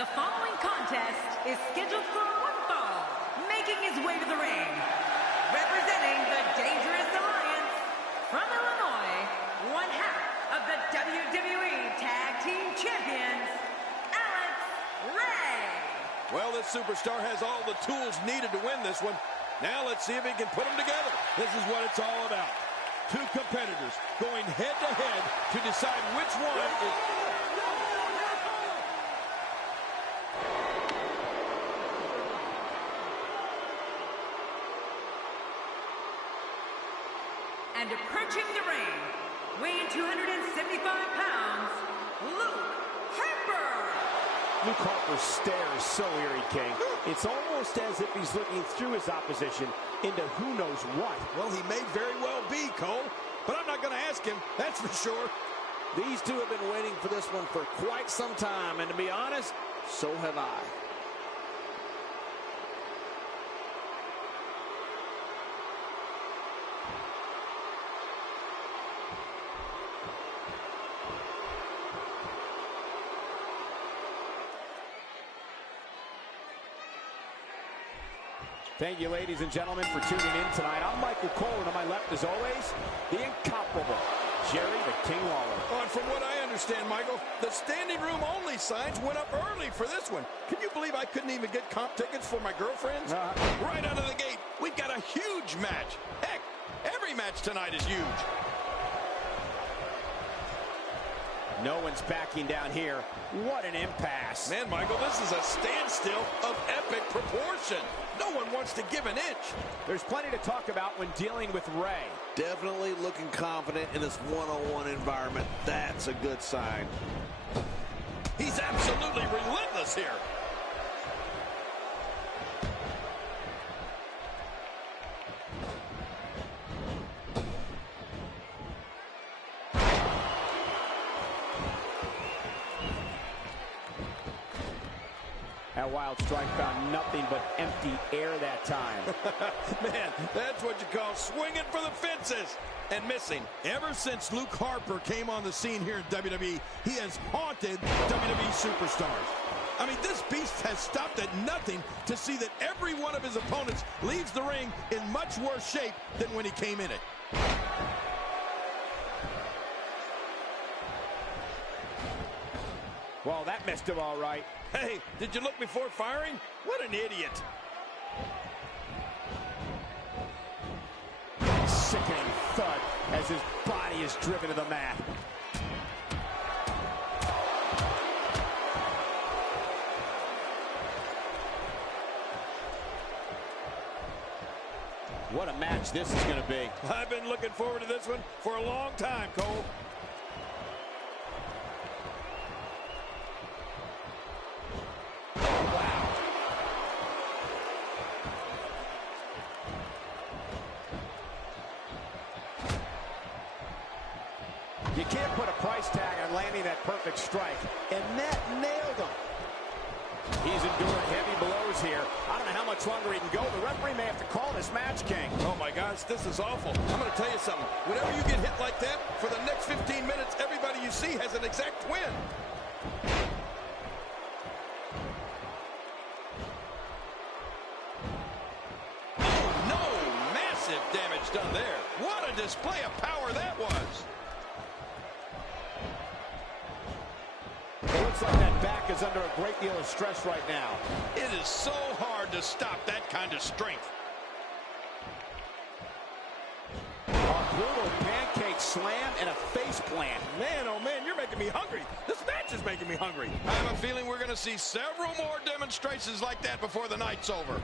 The following contest is scheduled for one fall, making his way to the ring, representing the Dangerous Alliance from Illinois, one half of the WWE Tag Team Champions, Alex Ray. Well, this superstar has all the tools needed to win this one. Now let's see if he can put them together. This is what it's all about. Two competitors going head-to-head to decide which one is... And approaching the ring, weighing 275 pounds, Luke Harper. Luke Harper's stare is so eerie, King. It's almost as if he's looking through his opposition into who knows what. Well, he may very well be, Cole, but I'm not going to ask him, that's for sure. These two have been waiting for this one for quite some time, and to be honest, so have I. Thank you, ladies and gentlemen, for tuning in tonight. I'm Michael Cole, and on my left, as always, the incomparable Jerry the King Lawler. Oh, and from what I understand, Michael, the standing room only signs went up early for this one. Can you believe I couldn't even get comp tickets for my girlfriends? Right out of the gate, we've got a huge match. Heck, every match tonight is huge. No one's backing down here. What an impasse. Man, Michael, this is a standstill of epic proportion. No one wants to give an inch. There's plenty to talk about when dealing with Ray. Definitely looking confident in this one-on-one environment. That's a good sign. He's absolutely relentless here. That wild strike found nothing but empty air that time. Man, that's what you call swinging for the fences and missing. Ever since Luke Harper came on the scene here in WWE, he has haunted WWE superstars. I mean, this beast has stopped at nothing to see that every one of his opponents leaves the ring in much worse shape than when he came in it. Well, that missed him all right. Hey, did you look before firing? What an idiot. Sickening thud as his body is driven to the mat. What a match this is going to be. I've been looking forward to this one for a long time, Cole. You can't put a price tag on landing that perfect strike, and that nailed him. He's endured heavy blows here. I don't know how much longer he can go. The referee may have to call this match, King. Oh, my gosh, this is awful. I'm going to tell you something. Whenever you get hit like that, for the next 15 minutes, everybody you see has an exact win. Oh, no! Massive damage done there. What a display of power that was. It looks like that back is under a great deal of stress right now. It is so hard to stop that kind of strength. A brutal pancake slam and a face plant. Man, oh man, you're making me hungry. This match is making me hungry. I have a feeling we're going to see several more demonstrations like that before the night's over.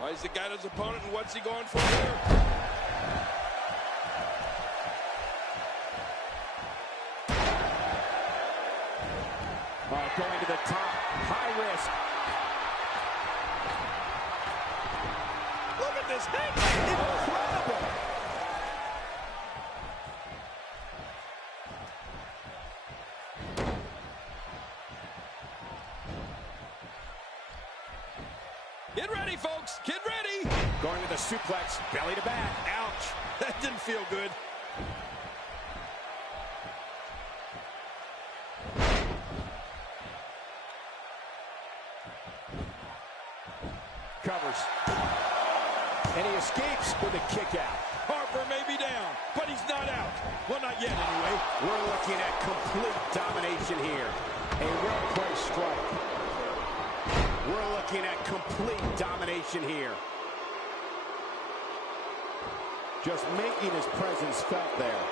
Well, he's got his opponent, and what's he going for here? Going to the top, high risk. Look at this hit! Incredible! Going with a suplex, belly to back. Ouch. That didn't feel good. Covers. And he escapes with a kick out. Harper may be down, but he's not out. Well, not yet anyway. We're looking at complete domination here. A well-placed strike. We're looking at complete domination here. Just making his presence felt there.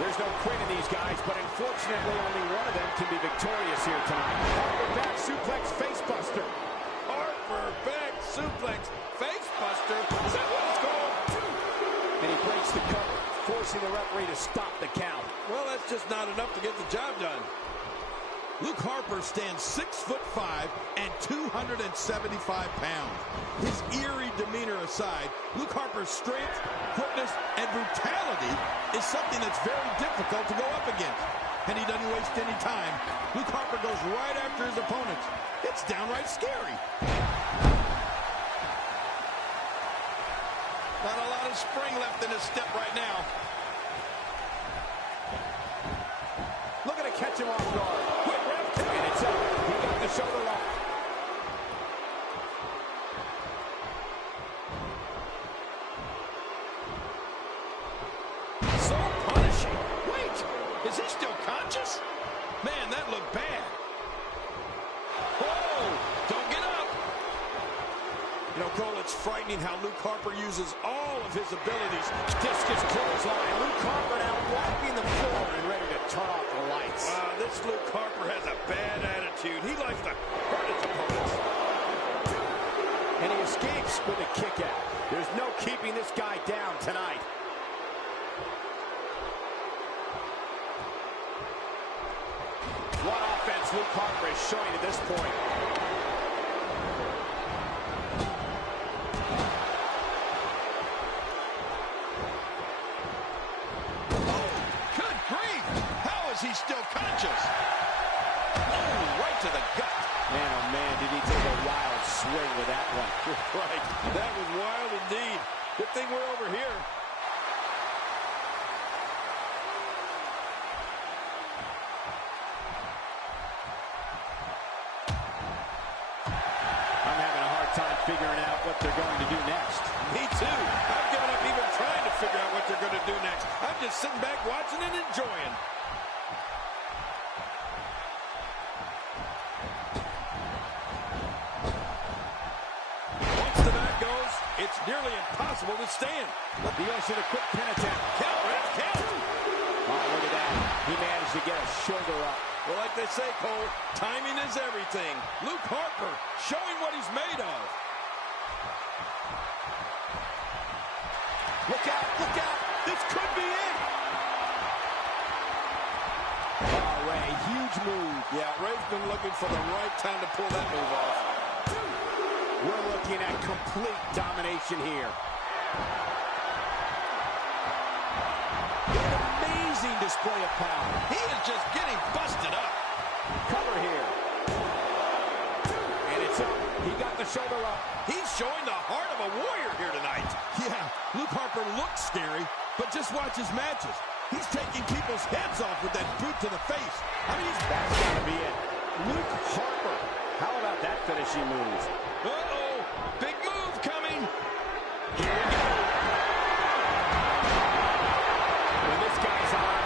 There's no quit in these guys, but unfortunately only one of them can be victorious here tonight. Harper back suplex facebuster. Harper back suplex facebuster. Is that what it's called? And he breaks the cover, forcing the referee to stop the count. Well, that's just not enough to get the job done. Luke Harper stands 6'5" and 275 pounds. His eerie demeanor aside, Luke Harper's strength, quickness, and brutality is something that's very difficult to go up against. And he doesn't waste any time. Luke Harper goes right after his opponents. It's downright scary. Not a lot of spring left in his step right now. Looking to catch him off guard. Quick ref kick, and it's up. He got the shoulder lock. So punishing. Wait, is he still conscious? Man, that looked bad. Whoa, don't get up. You know, Cole, it's frightening how Luke Harper uses all of his abilities. Discus clothesline. Luke Harper now wiping the floor and ready to turn off the lights. This Luke Harper has a bad attitude. He likes to hurt his opponents. And he escapes with a kick out. There's no keeping this guy down tonight. What offense Luke Harper is showing at this point. He's still conscious. Oh, right to the gut. Man, oh man, did he take a wild swing with that one. Right, that was wild indeed. Good thing we're over here. I'm having a hard time figuring out what they're going to do next. Me too. I've given up even trying to figure out what they're going to do next. I'm just sitting back watching and enjoying. It's nearly impossible to stand. He goes to the quick pin attempt. Count, ref, count. Oh, look at that. He managed to get a shoulder up. Well, like they say, Cole, timing is everything. Luke Harper showing what he's made of. Look out, look out. This could be it. Oh, Ray, huge move. Yeah, Ray's been looking for the right time to pull that move off. We're looking at complete domination here. An amazing display of power. He is just getting busted up. Cover here. And it's up. He got the shoulder up. He's showing the heart of a warrior here tonight. Yeah, Luke Harper looks scary, but just watch his matches. He's taking people's heads off with that boot to the face. I mean, that's got to be it. Luke Harper. How about that finishing move? Uh-oh, big move coming. Here we go. When this guy's on,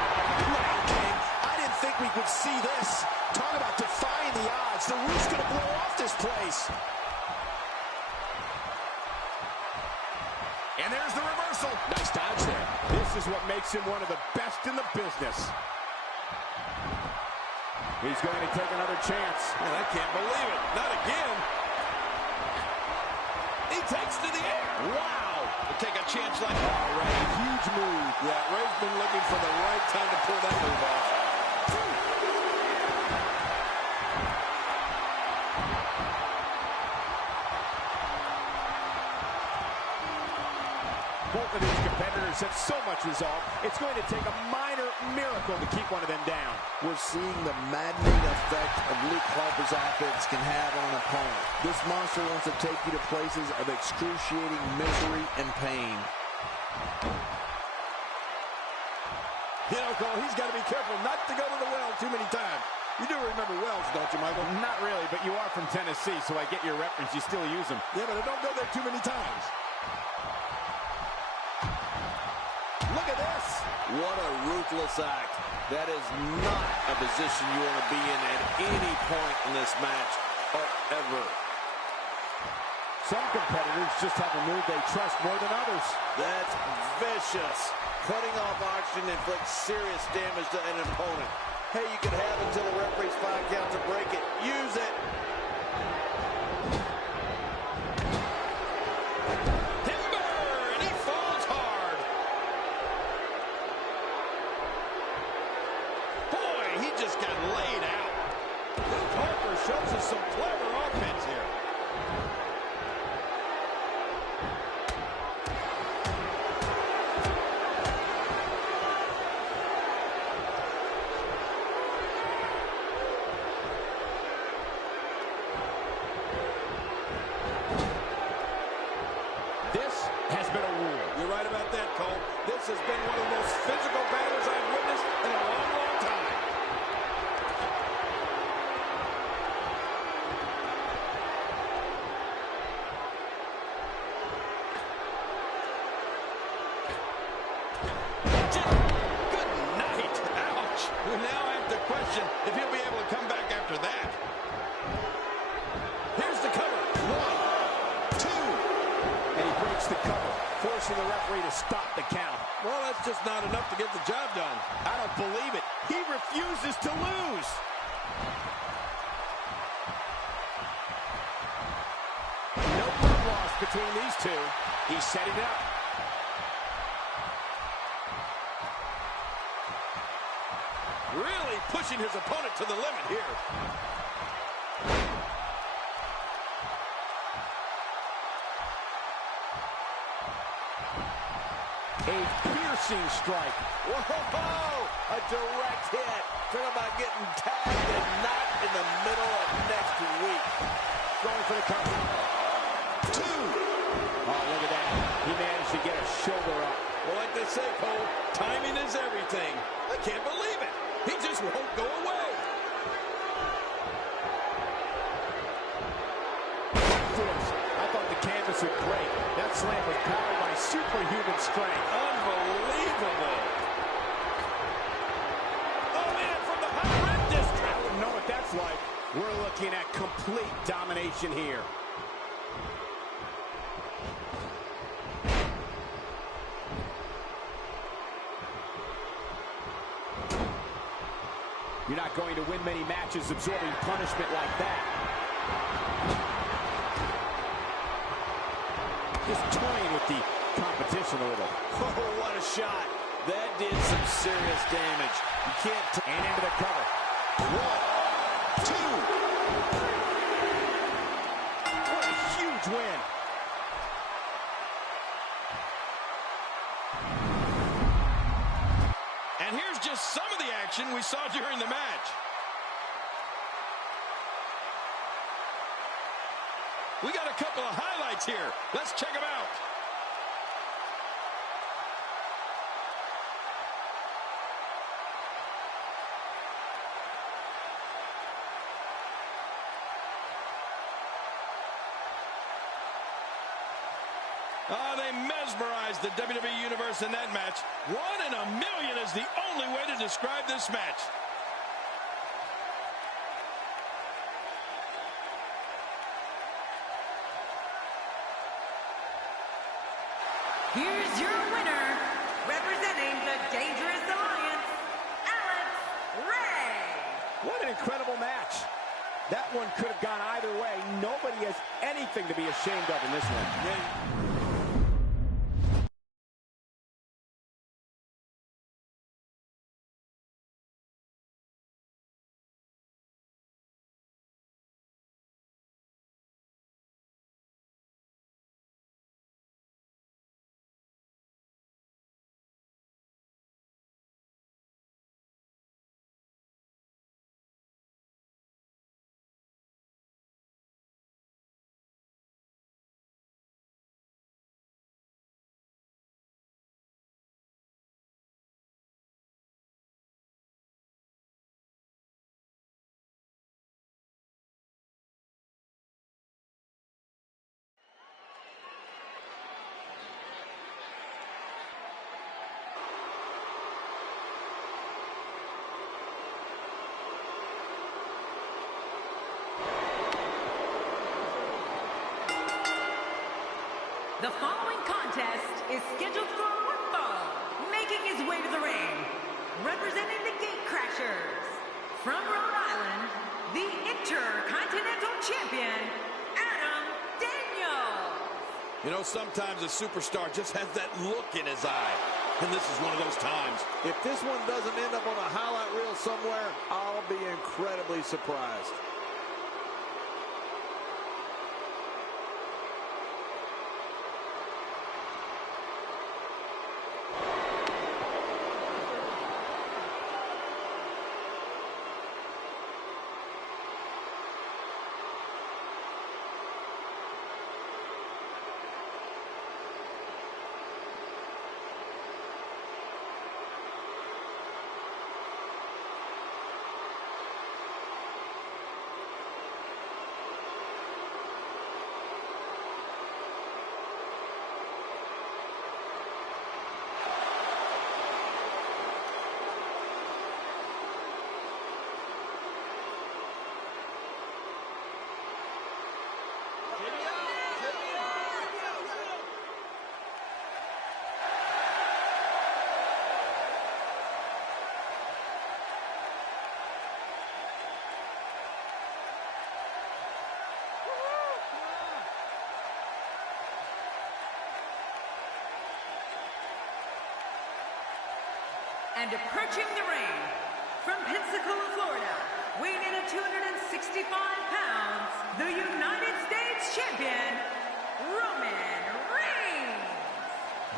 wow, King, I didn't think we could see this. Talk about defying the odds. The roof's going to blow off this place. And there's the reversal. Nice dodge there. This is what makes him one of the best in the business. He's going to take another chance. Man, I can't believe it. Not again. He takes to the air. Wow. To take a chance like that. Oh, Ray, huge move. Yeah, Ray's been looking for the right time to pull that move off. Both of these competitors competitors have so much resolve, it's going to take a minor miracle to keep one of them down. We're seeing the maddening effect of Luke Harper's offense can have on an opponent. This monster wants to take you to places of excruciating misery and pain. You know, Cole, he's got to be careful not to go to the well too many times. You do remember wells, don't you, Michael? Not really, but you are from Tennessee, so I get your reference. You still use them. Yeah, but I don't go there too many times. Look at this. What a ruthless act. That is not a position you want to be in at any point in this match or ever. Some competitors just have a move they trust more than others. That's vicious. Cutting off oxygen inflicts serious damage to an opponent. Hey, you can have until the referee's 5 count to break it. Use it. Timber, and he falls hard. Boy, he just got laid out. Luke Harper shows us some clever offense here. This has been a war. You're right about that, Cole. This has been one of the most physical battles I've witnessed in a long, long time. Good night. Ouch. We now have to question if he'll be able to come back after that. Here's the cover. 1, 2. And he breaks the cover, forcing the referee to stop the count. Well, that's just not enough to get the job done. I don't believe it. He refuses to lose. No blood loss between these two. He's setting up. Really pushing his opponent to the limit here. A piercing strike. Whoa! A direct hit. Talk about getting tagged and knocked in the middle of next week. Going for the cover. 2. Oh, look at that. He managed to get a shoulder up. Well, like they say, Cole, timing is everything. I can't believe it. He just won't go away. I thought the canvas would break. That slam was powered by superhuman strength. Unbelievable. Oh, man, from the high red district. I wouldn't know what that's like. We're looking at complete domination here. You're not going to win many matches absorbing punishment like that. Just toying with the competition a little. Oh, what a shot. That did some serious damage. You can't... And into the cover. 1, 2. What a huge win. And here's just some of the action we saw during the match. We got a couple of highlights here. Let's check them out. Oh, they mesmerized the WWE Universe in that match. 1 in a million is the only way to describe this match. Here's your winner, representing the Dangerous Alliance, Alex Ray. What an incredible match. That one could have gone either way. Nobody has anything to be ashamed of in this one. Yeah. from Rhode Island, the Intercontinental Champion, Adam Daniels. You know, sometimes a superstar just has that look in his eye, and this is one of those times. If this one doesn't end up on a highlight reel somewhere, I'll be incredibly surprised. And approaching the ring, from Pensacola, Florida, weighing in at 265 pounds, the United States Champion, Roman Reigns.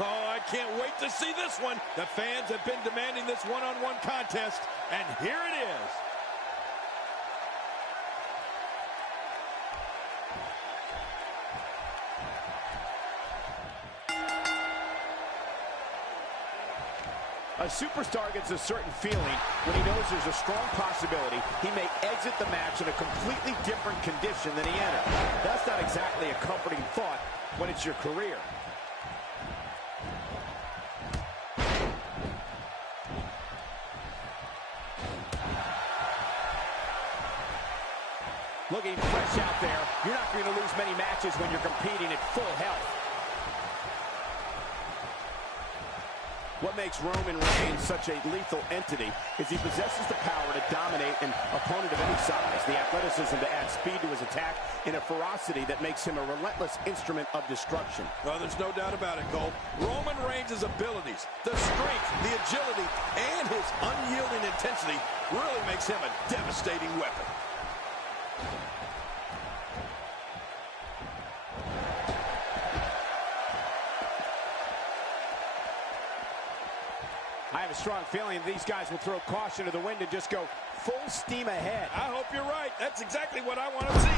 Oh, I can't wait to see this one. The fans have been demanding this one-on-one contest, and here it is. A superstar gets a certain feeling when he knows there's a strong possibility he may exit the match in a completely different condition than he entered. That's not exactly a comforting thought when it's your career. Looking fresh out there. You're not going to lose many matches when you're competing at full health. What makes Roman Reigns such a lethal entity is he possesses the power to dominate an opponent of any size, the athleticism to add speed to his attack, and a ferocity that makes him a relentless instrument of destruction. Well, there's no doubt about it, Cole. Roman Reigns' abilities, the strength, the agility, and his unyielding intensity really makes him a devastating weapon. I have a strong feeling these guys will throw caution to the wind and just go full steam ahead. I hope you're right. That's exactly what I want to see.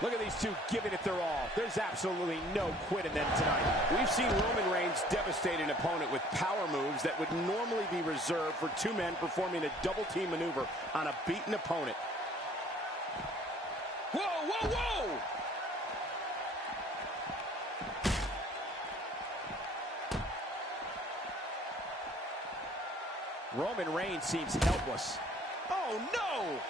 Look at these two giving it their all. There's absolutely no quit in them tonight. We've seen Roman Reigns devastate an opponent with power moves that would normally be reserved for two men performing a double-team maneuver on a beaten opponent. Whoa, whoa, whoa! Roman Reigns seems helpless. Oh, no!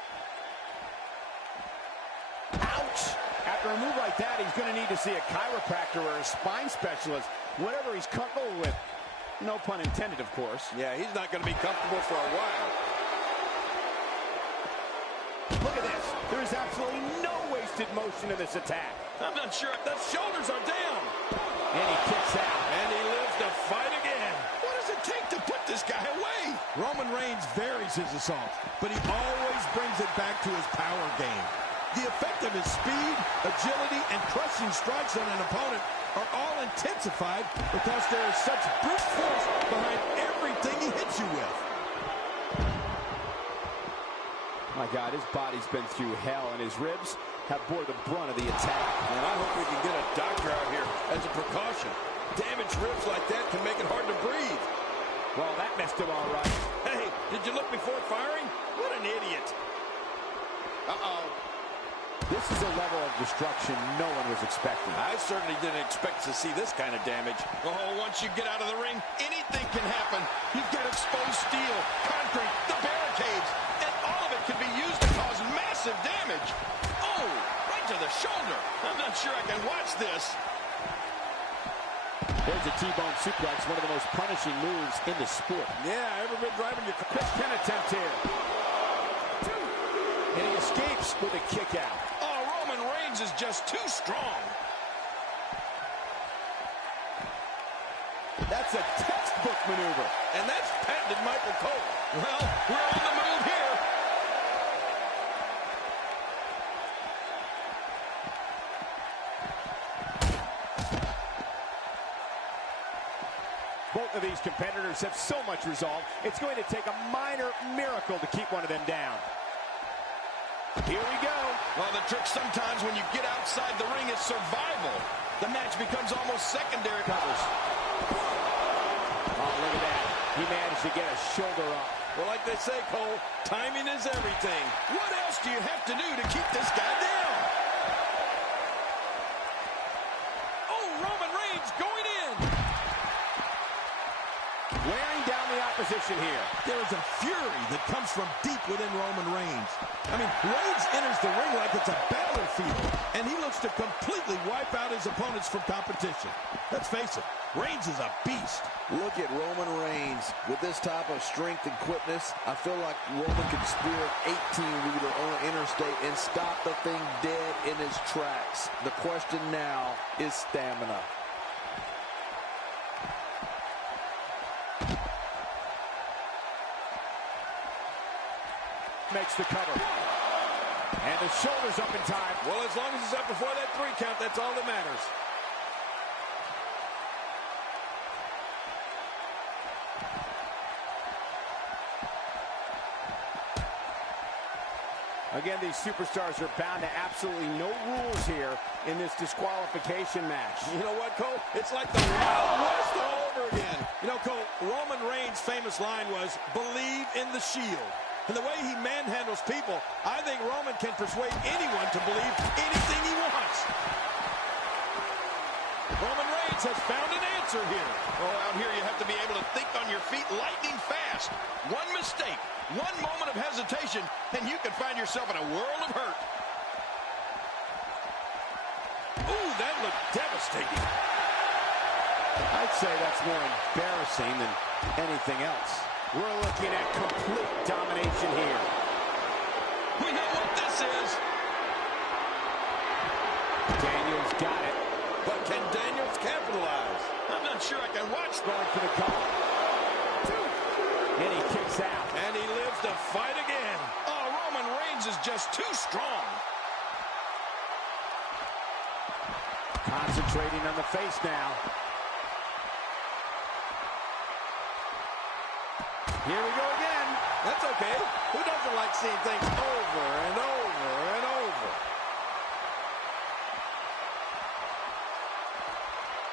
Ouch! After a move like that, he's going to need to see a chiropractor or a spine specialist, whatever he's comfortable with. No pun intended, of course. Yeah, he's not going to be comfortable for a while. Look at this. There is absolutely no wasted motion in this attack. I'm not sure. The shoulders are down. And he kicks out. And he lives to fight again. What does it take to put this guy away? Roman Reigns varies his assault, but he always brings it back to his power game. The effect of his speed, agility, and crushing strikes on an opponent are all intensified because there is such brute force behind everything he hits you with. My God, his body's been through hell, and his ribs have bore the brunt of the attack. And I hope we can get a doctor out here as a precaution. Damaged ribs like that can make it hard to breathe. Well, that messed him all right. Hey, did you look before firing? What an idiot. Uh-oh. This is a level of destruction no one was expecting. I certainly didn't expect to see this kind of damage. Oh, once you get out of the ring, anything can happen. You've got exposed steel, concrete, the barricades, and all of it can be used to cause massive damage. Oh, right to to the shoulder. I'm not sure I can watch this. There's a T-bone suplex, one of the most punishing moves in the sport. Yeah, ever been driving your Quick pin attempt here. And he escapes with a kick out. Oh, Roman Reigns is just too strong. That's a textbook maneuver. And that's patented Michael Cole. Well, we're on the move here. Both of these competitors have so much resolve, it's going to take a minor miracle to keep one of them down. Here we go. Well, the trick sometimes when you get outside the ring is survival. The match becomes almost secondary. Covers. Oh, look at that. He managed to get a shoulder up. Well, like they say, Cole, timing is everything. What else do you have to do to keep this guy down? Oh, Roman Reigns going in. Wearing down the opposition here. There is a fury that comes from deep within Roman Reigns. I mean, Reigns enters the ring like it's a battlefield, and he looks to completely wipe out his opponents from competition. Let's face it, Reigns is a beast. Look at Roman Reigns. With this type of strength and quickness, I feel like Roman could spear an 18-wheeler on an interstate and stop the thing dead in its tracks. The question now is stamina. Makes the cover. And the shoulder's up in time. Well, as long as it's up before that 3 count, that's all that matters. Again, these superstars are bound to absolutely no rules here in this disqualification match. You know what, Cole? It's like the Wild West all over again. You know, Cole, Roman Reigns' famous line was, "Believe in the Shield." And the way he manhandles people, I think Roman can persuade anyone to believe anything he wants. Roman Reigns has found an answer here. Oh, out here you have to be able to think on your feet lightning fast. One mistake, one moment of hesitation, and you can find yourself in a world of hurt. Ooh, that looked devastating. I'd say that's more embarrassing than anything else. We're looking at complete domination here. We know what this is. Daniels got it. But can Daniels capitalize? I'm not sure I can watch. Going for the cover. And he kicks out. And he lives to fight again. Oh, Roman Reigns is just too strong. Concentrating on the face now. Here we go again. That's okay. Who doesn't like seeing things over and over and over?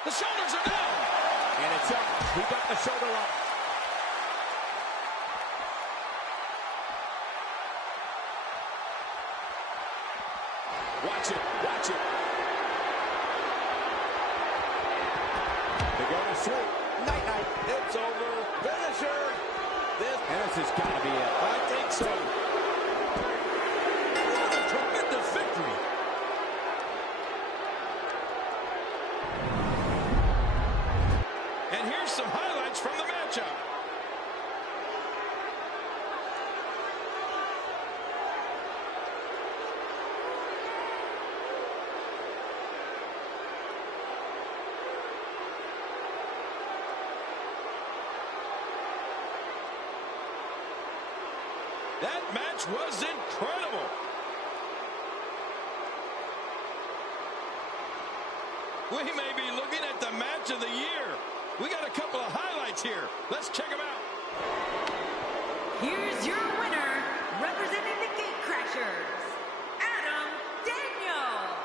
The shoulders are down. And it's up. He got the shoulder up. Watch it. Watch it. They go to sleep. Night-night. It's over. Finisher. And this has got to be it. I think so. What a tremendous victory. And here's some highlights from the matchup. That match was incredible. We may be looking at the match of the year. We got a couple of highlights here. Let's check them out. Here's your winner, representing the Gatecrashers, Adam Daniels.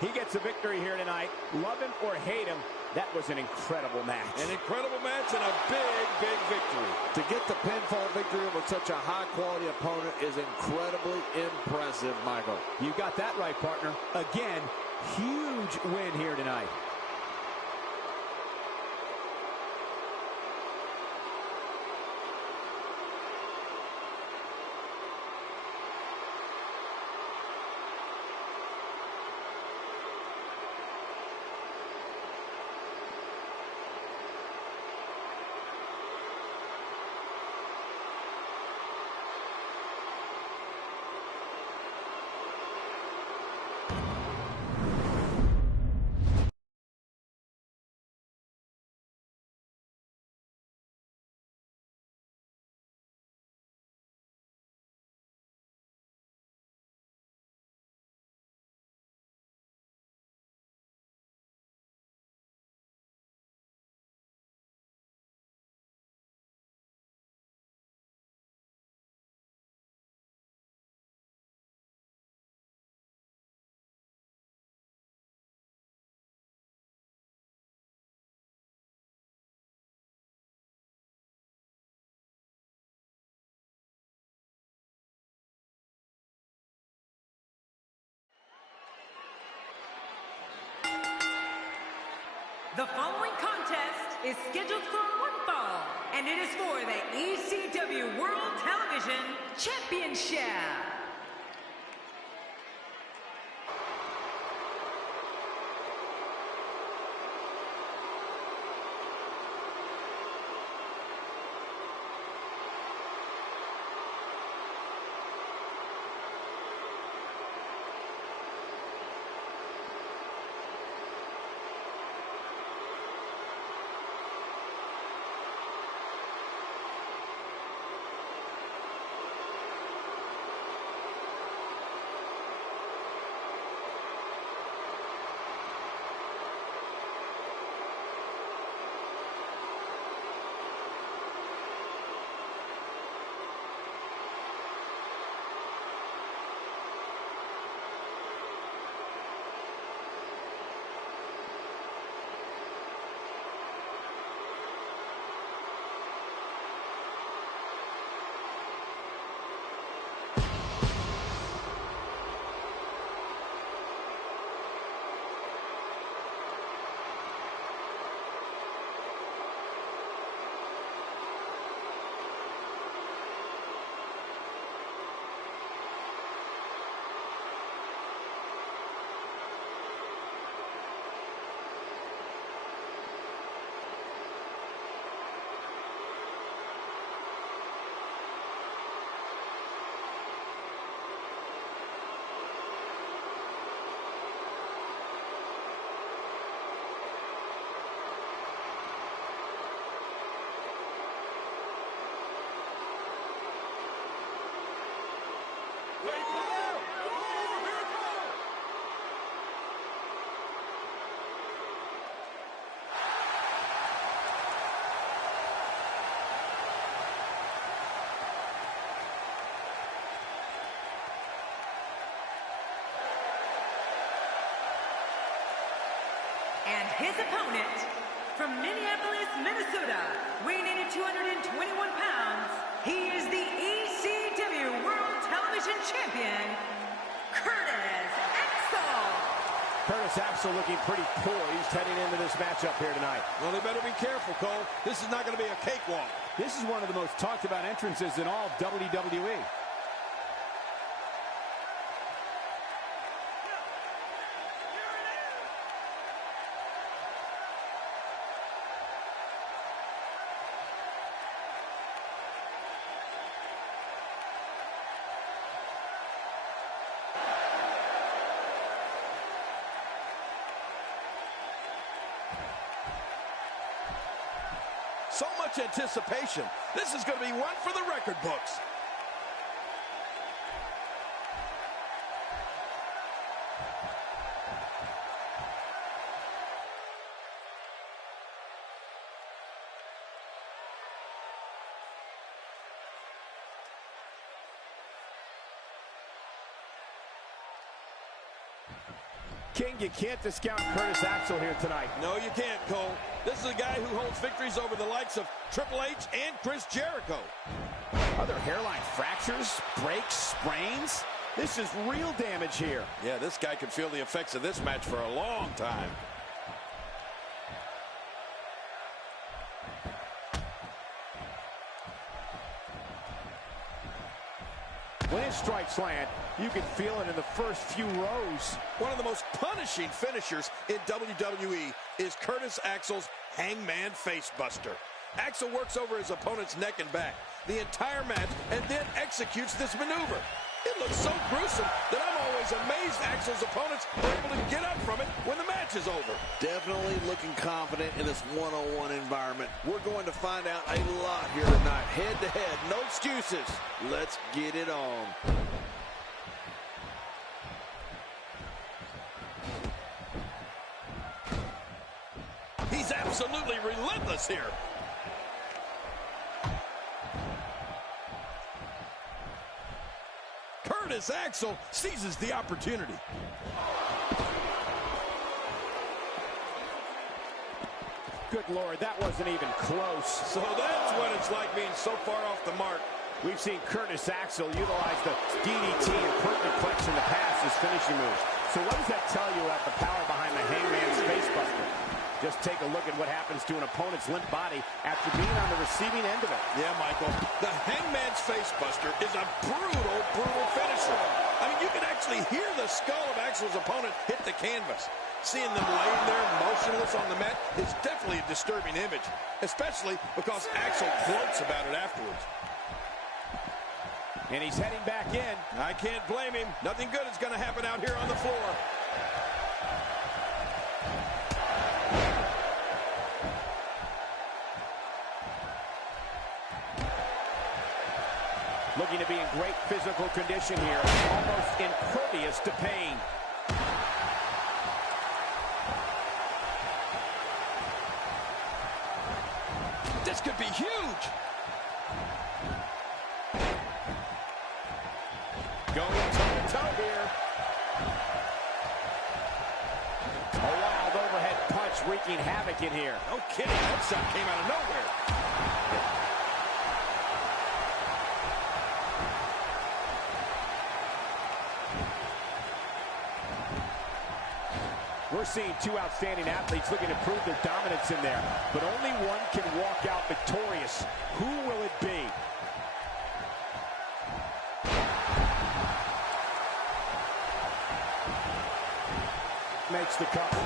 He gets a victory here tonight. Love him or hate him, that was an incredible match. An incredible match and a big, big victory. To get the pinfall victory over such a high-quality opponent is incredibly impressive, Michael. You got that right, partner. Again, huge win here tonight. The following contest is scheduled for one fall, and it is for the ECW World Television Championship. And his opponent, from Minneapolis, Minnesota, weighing in at 221 pounds, he is the ECW World Television Champion, Curtis Axel. Curtis Axel looking pretty poised heading into this matchup here tonight. Well, they better be careful, Cole. This is not going to be a cakewalk. This is one of the most talked about entrances in all of WWE. So much anticipation. This is going to be one for the record books. King, you can't discount Curtis Axel here tonight. No, you can't, Cole. This is a guy who holds victories over the likes of Triple H and Chris Jericho. Are there hairline fractures, breaks, sprains? This is real damage here. Yeah, this guy could feel the effects of this match for a long time. When his strikes land, you can feel it in the first few rows. One of the most punishing finishers in WWE is Curtis Axel's Hangman Facebuster. Axel works over his opponent's neck and back the entire match and then executes this maneuver. It looks so gruesome that I'm always amazed Axel's opponents are able to get up from it when the match is over. Definitely looking confident in this one-on-one environment. We're going to find out a lot here tonight. Head-to-head, no excuses. Let's get it on. He's absolutely relentless here. Curtis Axel seizes the opportunity. Good Lord, that wasn't even close. So that's what it's like being so far off the mark. We've seen Curtis Axel utilize the DDT and Perplex in the past as finishing moves. So what does that tell you about the power behind the Hangman's Facebuster? Just take a look at what happens to an opponent's limp body after being on the receiving end of it. Yeah, Michael, the Hangman's Face Buster is a brutal, brutal finisher. I mean, you can actually hear the skull of Axel's opponent hit the canvas. Seeing them laying there motionless on the mat is definitely a disturbing image, especially because Axel gloats about it afterwards. And he's heading back in. I can't blame him. Nothing good is going to happen out here on the floor. Looking to be in great physical condition here, almost impervious to pain. This could be huge. Going toe-to-toe here. A wild overhead punch wreaking havoc in here. No kidding, that shot came out of nowhere. We're seeing two outstanding athletes looking to prove their dominance in there, but only one can walk out victorious. Who will it be? Makes the cover.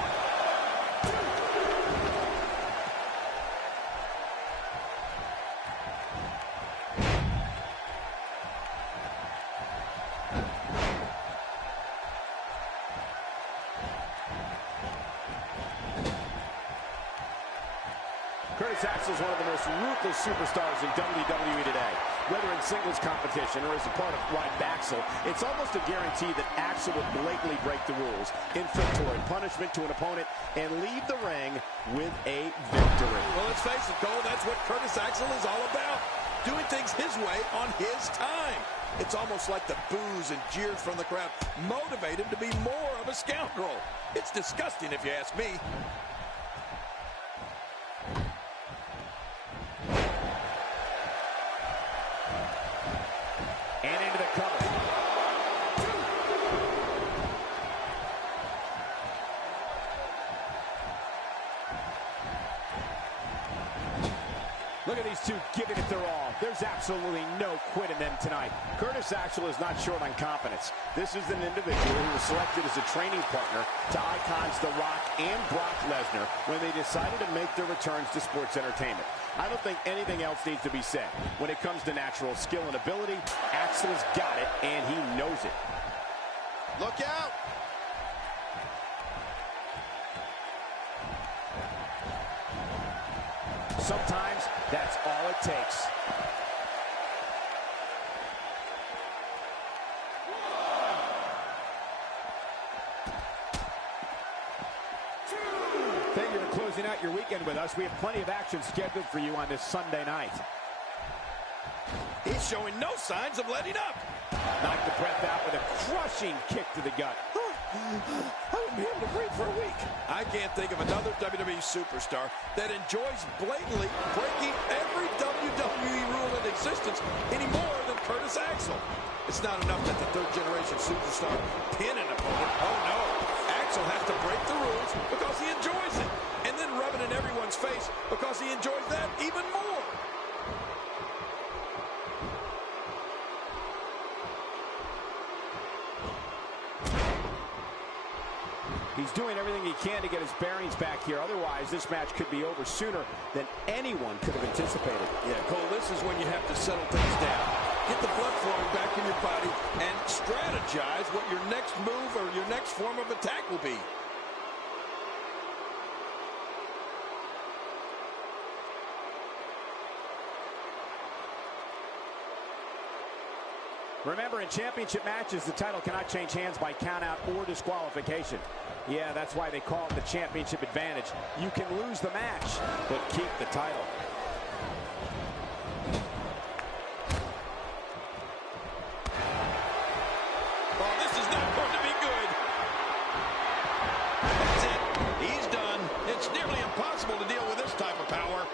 Curtis Axel is one of the most ruthless superstars in WWE today. Whether in singles competition or as a part of Ride Axel, it's almost a guarantee that Axel would blatantly break the rules, inflict punishment to an opponent, and leave the ring with a victory. Well, let's face it, Cole, that's what Curtis Axel is all about. Doing things his way on his time. It's almost like the boos and jeers from the crowd motivate him to be more of a scoundrel. It's disgusting if you ask me. And into the cover. Look at these two giving it their all. There's absolutely no quit in them tonight. Curtis Axel is not short on confidence. This is an individual who was selected as a training partner to icons The Rock and Brock Lesnar when they decided to make their returns to sports entertainment. I don't think anything else needs to be said. When it comes to natural skill and ability, Axel's got it, and he knows it. Look out! Sometimes that's all it takes. Thank you for closing out your weekend with us. We have plenty of action scheduled for you on this Sunday night. He's showing no signs of letting up. Knocked the breath out with a crushing kick to the gut. I won't be able to breathe for a week. I can't think of another WWE superstar that enjoys blatantly breaking every WWE rule in existence any more than Curtis Axel. It's not enough that the third-generation superstar pin an opponent. Oh, no. Axel has to break the rules because he enjoys it, and then rub it in everyone's face because he enjoys that even more. He's doing everything he can to get his bearings back here. Otherwise, this match could be over sooner than anyone could have anticipated. Yeah, Cole, this is when you have to settle things down. Get the blood flowing back in your body and strategize what your next move or your next form of attack will be. Remember, in championship matches, the title cannot change hands by countout or disqualification. Yeah, that's why they call it the championship advantage. You can lose the match, but keep the title. Oh, this is not going to be good. That's it. He's done. It's nearly impossible to deal with this type of power.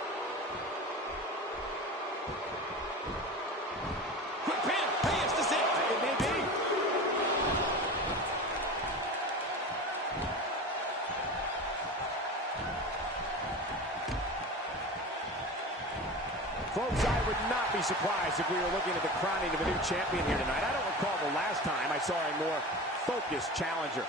Quick pin. Hey, is this it? It may be. Folks, I would not be surprised if we were looking at the crowning of a new champion here tonight. I don't recall the last time I saw a more focused challenger.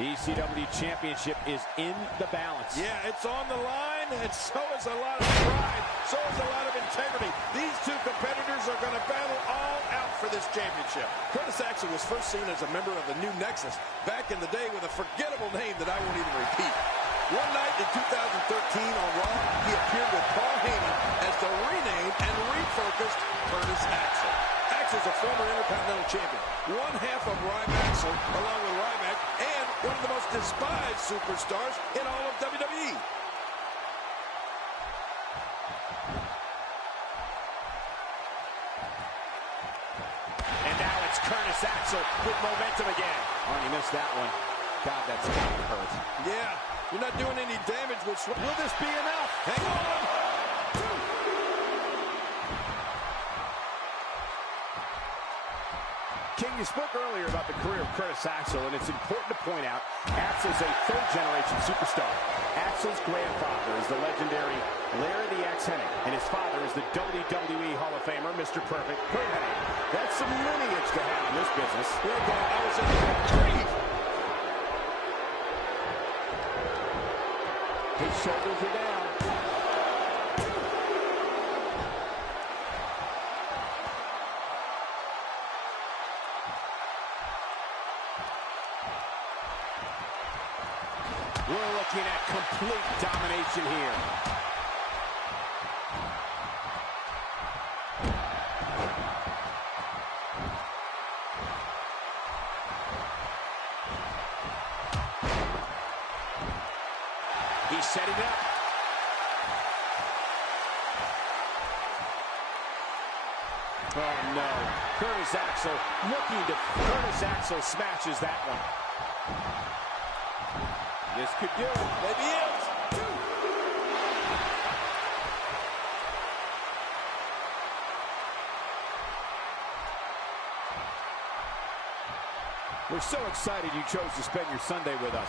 The ECW Championship is in the balance. Yeah, it's on the line, and so is a lot of pride, so is a lot of integrity. These two competitors are going to battle all out for this championship. Curtis Axel was first seen as a member of the New Nexus back in the day with a forgettable name that I won't even repeat. One night in 2013 on Raw, he appeared with Paul Heyman as the renamed and refocused Curtis Axel. Axel's a former Intercontinental Champion, one half of Ryback, along with Ryback, and one of the most despised superstars in all of WWE. And now it's Curtis Axel with momentum again. Arnie missed that one. God, that's got to hurt. Yeah, you're not doing any damage with... Will this be enough? Hang on. King, you spoke earlier about the career of Curtis Axel, and it's important to point out Axel's a third-generation superstar. Axel's grandfather is the legendary Larry the Axe Hennig, and his father is the WWE Hall of Famer, Mr. Perfect Kurt Hennig. That's some lineage to have in this business. I was in the tree. His shoulders are down. We're looking at complete domination here. He's setting up. Oh, no. Curtis Axel smashes that one. This could do it. Maybe it. We're so excited you chose to spend your Sunday with us.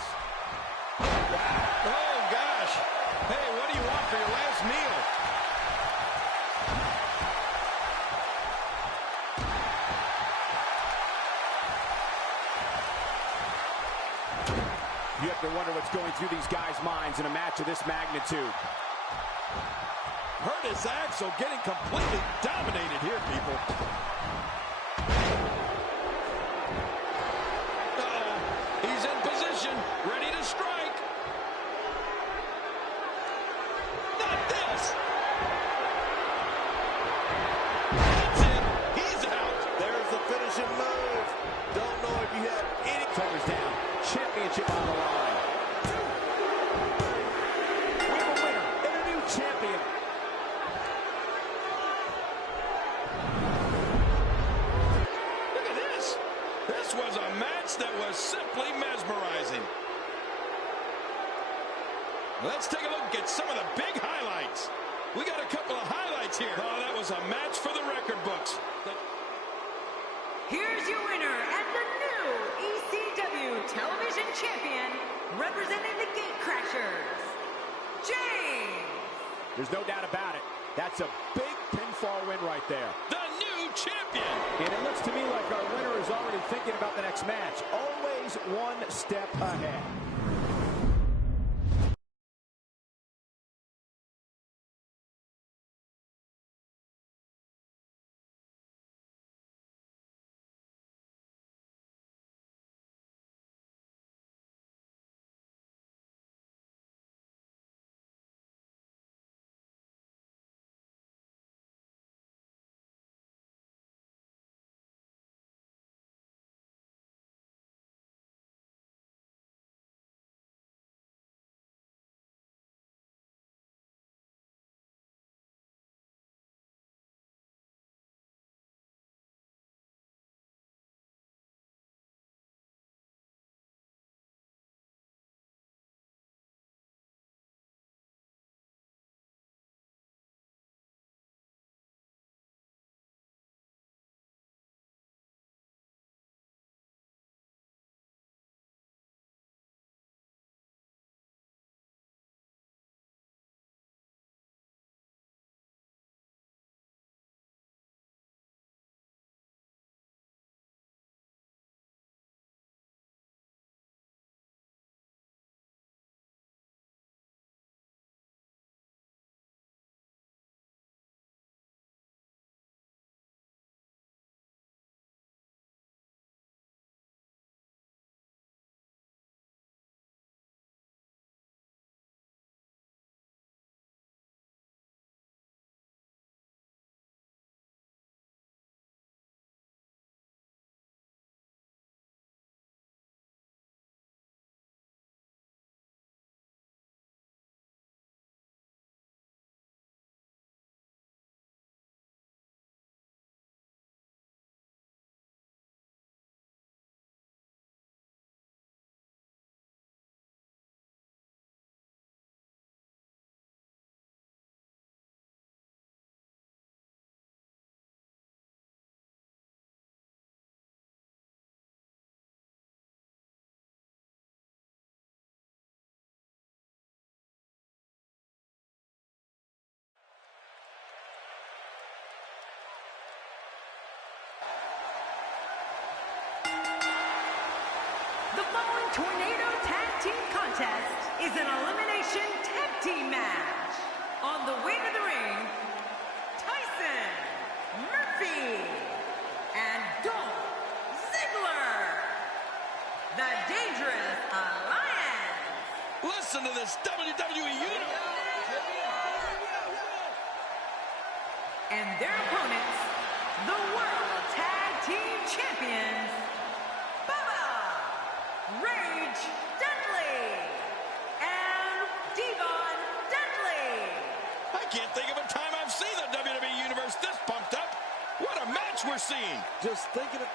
Oh, gosh. Hey, what do you want for your last meal? You have to wonder what's going through these guys' minds in a match of this magnitude. Curtis Axel getting completely dominated here, people. Uh-oh. He's in position, ready to strike. Not this. That's it. He's out. There's the finishing move. Don't know if you have any... Shoulders down. Championship on the line. We have a winner and a new champion. Look at this. This was a match that was simply mesmerizing. Let's take a look at some of the big highlights. We got a couple of highlights here. Oh, that was a match for the record books. Here's your winner and the new ECW Television Champion, representing the Gatecrashers, James. There's no doubt about it. That's a big pinfall win right there. The new champion. And it looks to me like our winner is already thinking about the next match. Always one step ahead. following Tornado Tag Team Contest is an elimination tag team match. On the way to the ring, Tyson Murphy and Dolph Ziggler, the Dangerous Alliance. Listen to this WWE Universe. And their opponents, the World Tag Team Champions, Bubba Rage Dudley and Devon Dudley. I can't think of a time I've seen the WWE Universe this pumped up. What a match we're seeing. Just thinking of...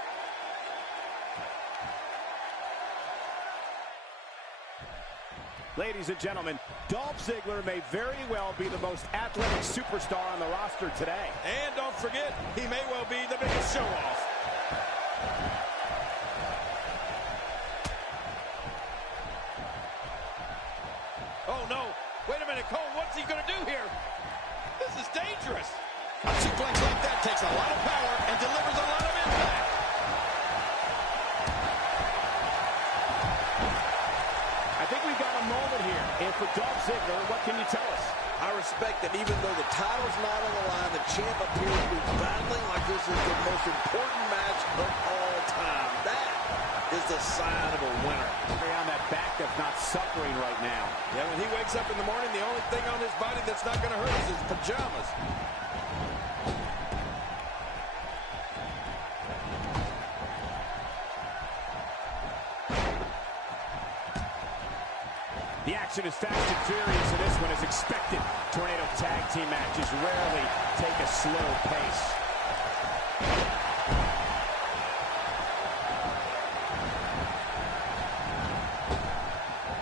Ladies and gentlemen, Dolph Ziggler may very well be the most athletic superstar on the roster today. And don't forget, he may well be the biggest show-off. Oh, no. Wait a minute, Cole. What's he going to do here? This is dangerous. A suplex like that takes a lot of power and delivers a lot of impact. I think we've got a moment here. And for Dolph Ziggler, what can you tell us? I respect that even though the title's not on the line, the champ appears to be battling like this is the most important match of all time. That is the sign of a winner. On that back that's not suffering right now. Yeah, when he wakes up in the morning, the only thing on his body that's not going to hurt is his pajamas. The action is fast and furious, and this one is expected. Tornado tag team matches rarely take a slow pace.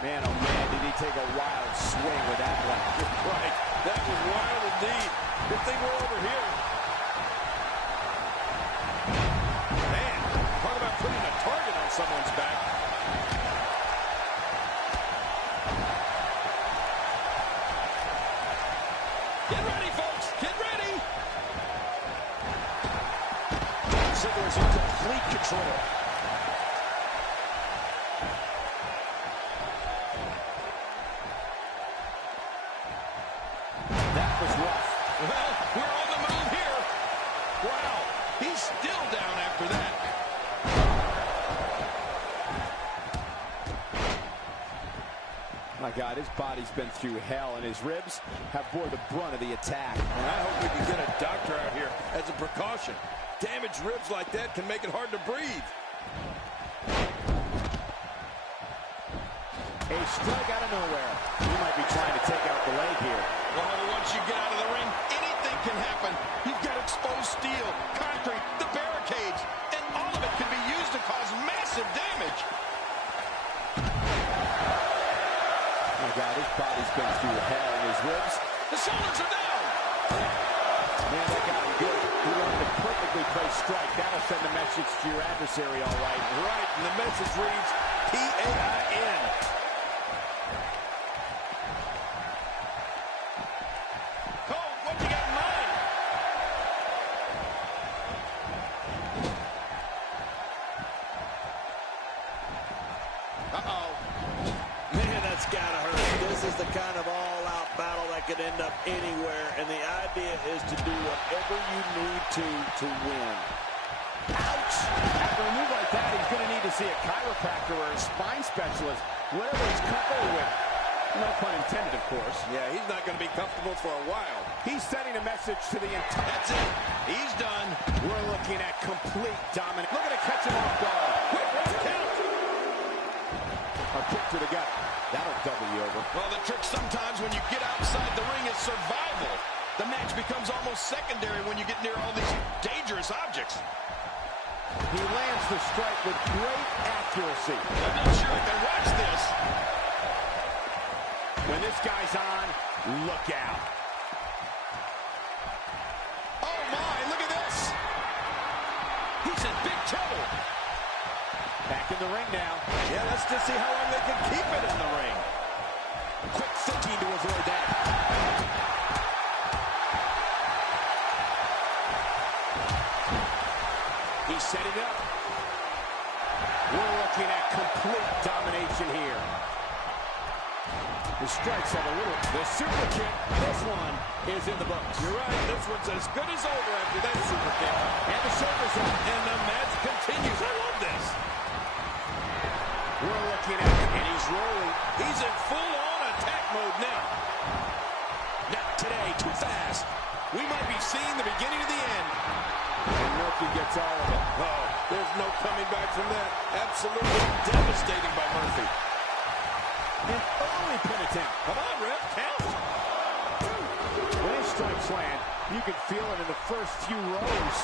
Man, oh man, did he take a wild swing with that one. Right, that was wild indeed. Good thing we're over here. Man, talk about putting a target on someone's back. Get ready, folks. Get ready. Ziggler's in complete control. That was rough. Well, we're on the move here. Wow, he's still down after that. My God, his body's been through hell, and his ribs have bore the brunt of the attack. And I hope we can get a doctor out here as a precaution. Damaged ribs like that can make it hard to breathe. A strike out of nowhere. He might be trying to take out the leg here. Well, once you get out of the ring, anything can happen. You've got exposed steel, concrete, the barricades, and all of it can be used to cause massive damage. My God, his body's been through hell, and his ribs. The shoulders are down. Man, that got him good. He learned to perfectly play strike. That'll send a message to your adversary, all right. Right, and the message reads P-A-I-N. Cole, what you got in mind? Uh-oh. Man, that's gotta hurt. This is the kind of all-out battle that could end up anywhere, and the idea is to do whatever you need to win. Ouch! After a move like that, he's going to need to see a chiropractor or a spine specialist, whatever he's comfortable with. No pun intended, of course. Yeah, he's not going to be comfortable for a while. He's sending a message to the entire... That's it. He's done. We're looking at complete dominance. Look at it catch him off guard. Quick, count. A kick to the gut. That'll double you over. Well, the trick sometimes when you get outside the ring is survival. The match becomes almost secondary when you get near all these dangerous objects. He lands the strike with great accuracy. I'm not sure I can watch this. When this guy's on, look out. Oh, my, look at this. He's in big trouble. Back in the ring now. Yeah, let's just see how long they can keep it in the ring. Quick thinking to avoid that. He's setting up. We're looking looking at complete domination here. The strikes have a little. The super kick. This one is in the books. You're right. This one's as good as over after that super kick. And the shoulders up. And the match continues. I love this. We're looking at it, and he's rolling. He's in full-on attack mode now. Not today. Too fast. We might be seeing the beginning of the end. And Murphy gets all of it. Oh, there's no coming back from that. Absolutely devastating by Murphy. An early pin attempt. Come on, ref, count. When his strikes land, you can feel it in the first few rows.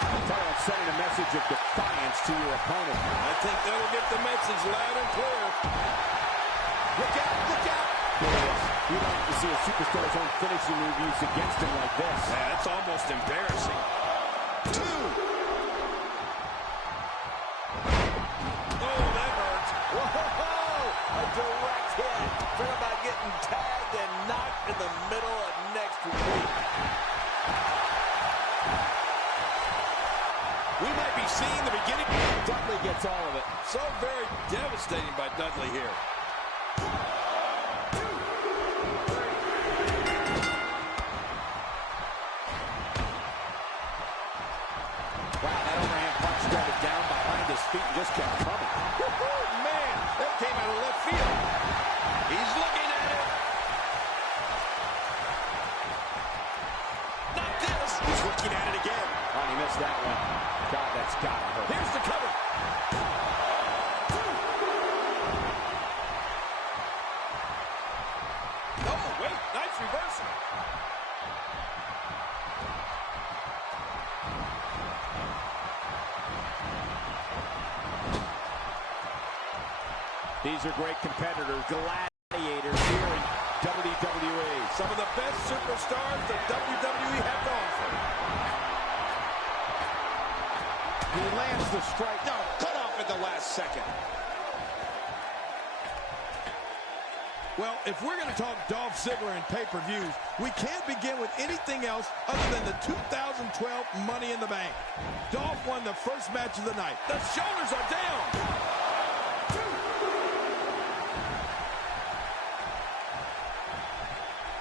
Talk about sending a message of defiance to your opponent. I think that'll get the message loud and clear. Look out, look out. You don't like to see a superstar's own finishing move used against him like this. Yeah, that's almost embarrassing. 2. Oh, that hurts. Whoa! A direct hit. Talk about getting tagged and knocked in the middle of next week. We might be seeing the beginning. Dudley gets all of it. So very devastating by Dudley here. Wow, that overhand punch started down behind his feet and just kept coming. Man, that came out of left field. He's looking at it. Not this. He's looking at it again. Oh, and he missed that one. God, that's gotta hurt. Here's the cover. Oh, wait, nice reversal. These are great competitors, gladiators here in WWE. Some of the best superstars that WWE have to offer. He lands the strike. No, cut off at the last second. Well, if we're going to talk Dolph Ziggler and pay-per-views, we can't begin with anything else other than the 2012 Money in the Bank. Dolph won the first match of the night. The shoulders are down.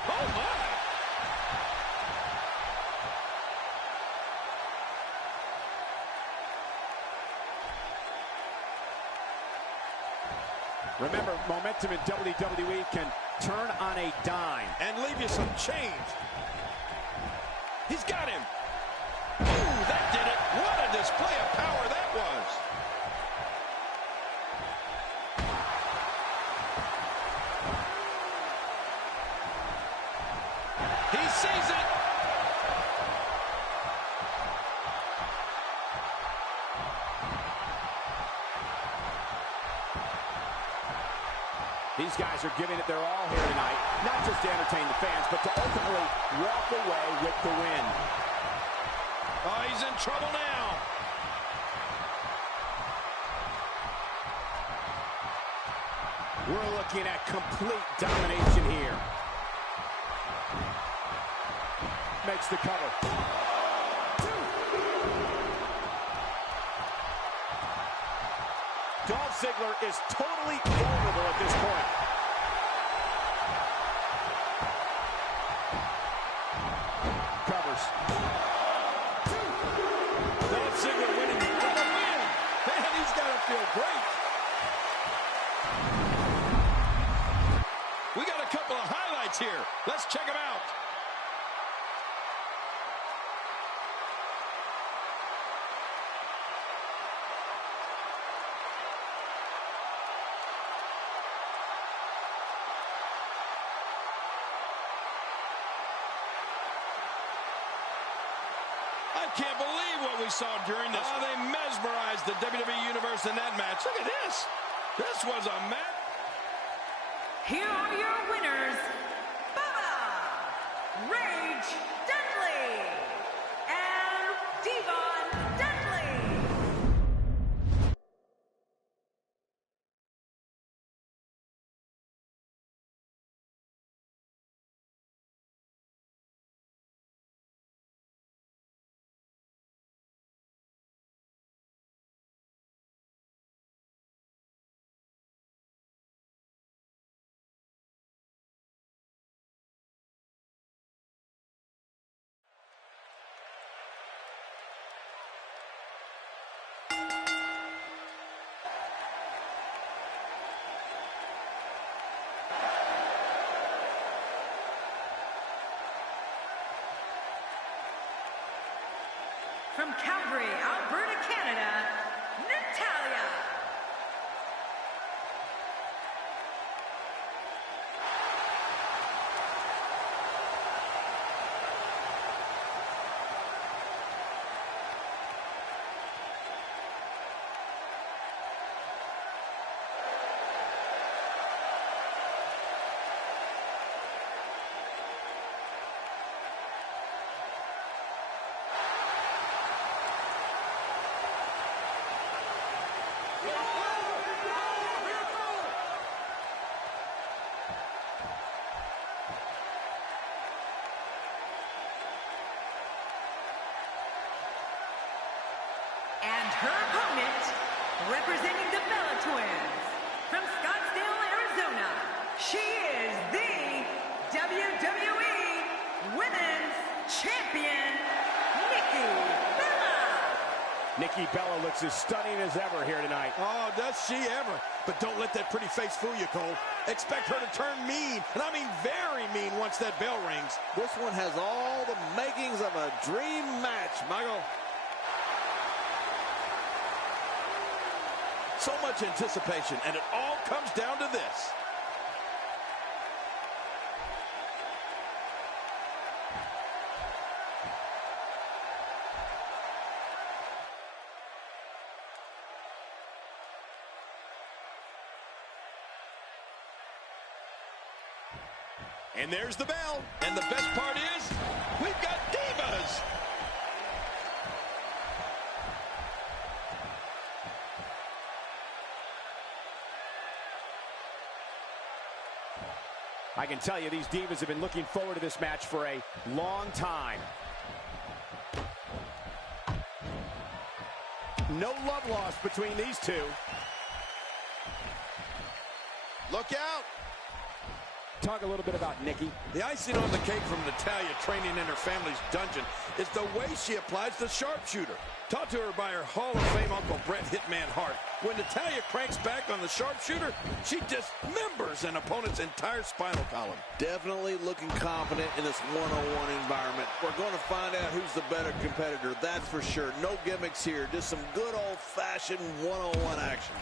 Oh, my. Remember, momentum in WWE can turn on a dime. And leave you some change. He's got him. Ooh, that did it. What a display of power that was. He sees it. These guys are giving it their all here tonight, not just to entertain the fans, but to ultimately walk away with the win. Oh, he's in trouble now. We're looking at complete domination here. Makes the cover. Dolph Ziggler is totally vulnerable at this point. Covers. Dolph Ziggler winning the win. Man, he's got to feel great. We got a couple of highlights here. Let's check them out. I can't believe what we saw during this. Oh, they mesmerized the WWE Universe in that match. Look at this. This was a match. Here are your winners, Bubba, Rage Dudley, and Devon Dudley. from Calgary, Alberta, Canada, Natalya. And her opponent, representing the Bella Twins, from Scottsdale, Arizona, she is the WWE Women's Champion, Nikki Bella. Nikki Bella looks as stunning as ever here tonight. Oh, does she ever? But don't let that pretty face fool you, Cole. Expect her to turn mean, and I mean very mean once that bell rings. This one has all the makings of a dream match, Michael. So much anticipation, and it all comes down to this. And there's the bell. And the best part is, we've got divas. I can tell you these divas have been looking forward to this match for a long time. No love lost between these two. Look out. Talk a little bit about Nikki. The icing on the cake from Natalya training in her family's dungeon is the way she applies the sharpshooter. Taught to her by her Hall of Fame Uncle Bret Hitman Hart. When Natalya cranks back on the sharpshooter, she dismembers an opponent's entire spinal column. Definitely looking confident in this one-on-one environment. We're going to find out who's the better competitor, that's for sure. No gimmicks here, just some good old-fashioned one-on-one action.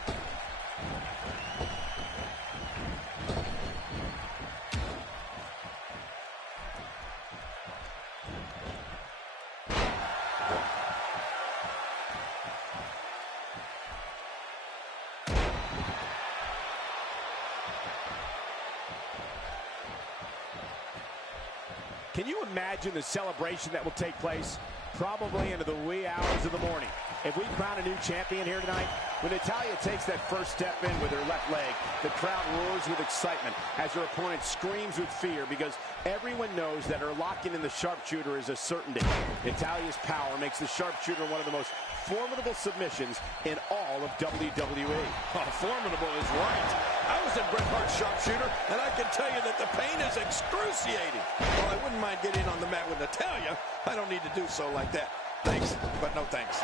Can you imagine the celebration that will take place? Probably into the wee hours of the morning. If we crown a new champion here tonight, when Natalya takes that first step in with her left leg, the crowd roars with excitement as her opponent screams with fear because everyone knows that her locking in the sharpshooter is a certainty. Natalya's power makes the sharpshooter one of the most formidable submissions in all of WWE. Oh, formidable is right. I was in Bret Hart's sharpshooter, and I can tell you that the pain is excruciating. While I wouldn't mind getting on the mat with Natalya, I don't need to do so like that. Thanks, but no thanks.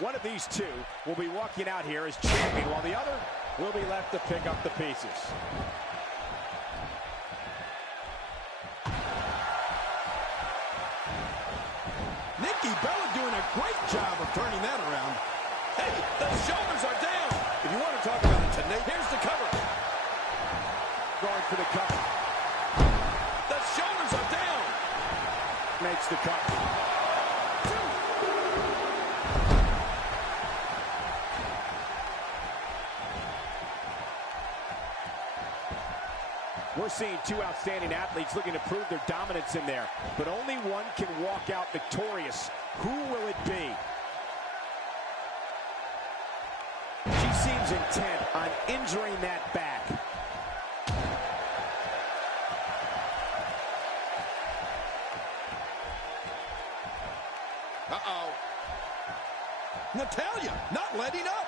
One of these two will be walking out here as champion, while the other will be left to pick up the pieces. Nikki Bella doing a great job of turning that around. Hey, the shoulders are down. If you want to talk about it tonight, here's the cover. Going for the cover. The shoulders are down. Makes the cover. We're seeing two outstanding athletes looking to prove their dominance in there, but only one can walk out victorious. Who will it be? She seems intent on injuring that back. Uh-oh. Natalya not letting up.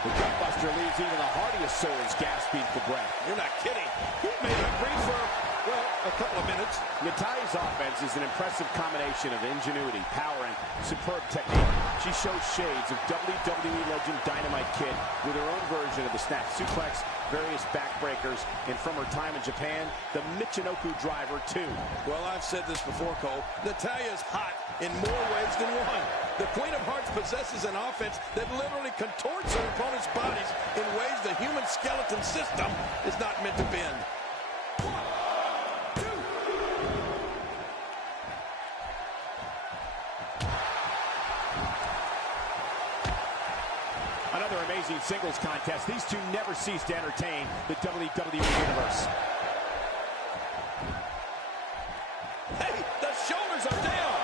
The gutbuster leaves even the hardiest souls gasping for breath. You're not kidding. He made her breathe for Well, a couple of minutes. Natalya's offense is an impressive combination of ingenuity, power, and superb technique. She shows shades of WWE legend Dynamite Kid with her own version of the snap suplex, various backbreakers, and from her time in Japan, the Michinoku driver, too. Well, I've said this before, Cole. Natalya's hot in more ways than one. The Queen of Hearts possesses an offense that literally contorts her opponent's bodies in ways the human skeleton system is not meant to bend. Another amazing singles contest. These two never cease to entertain the WWE Universe. Hey, the shoulders are down.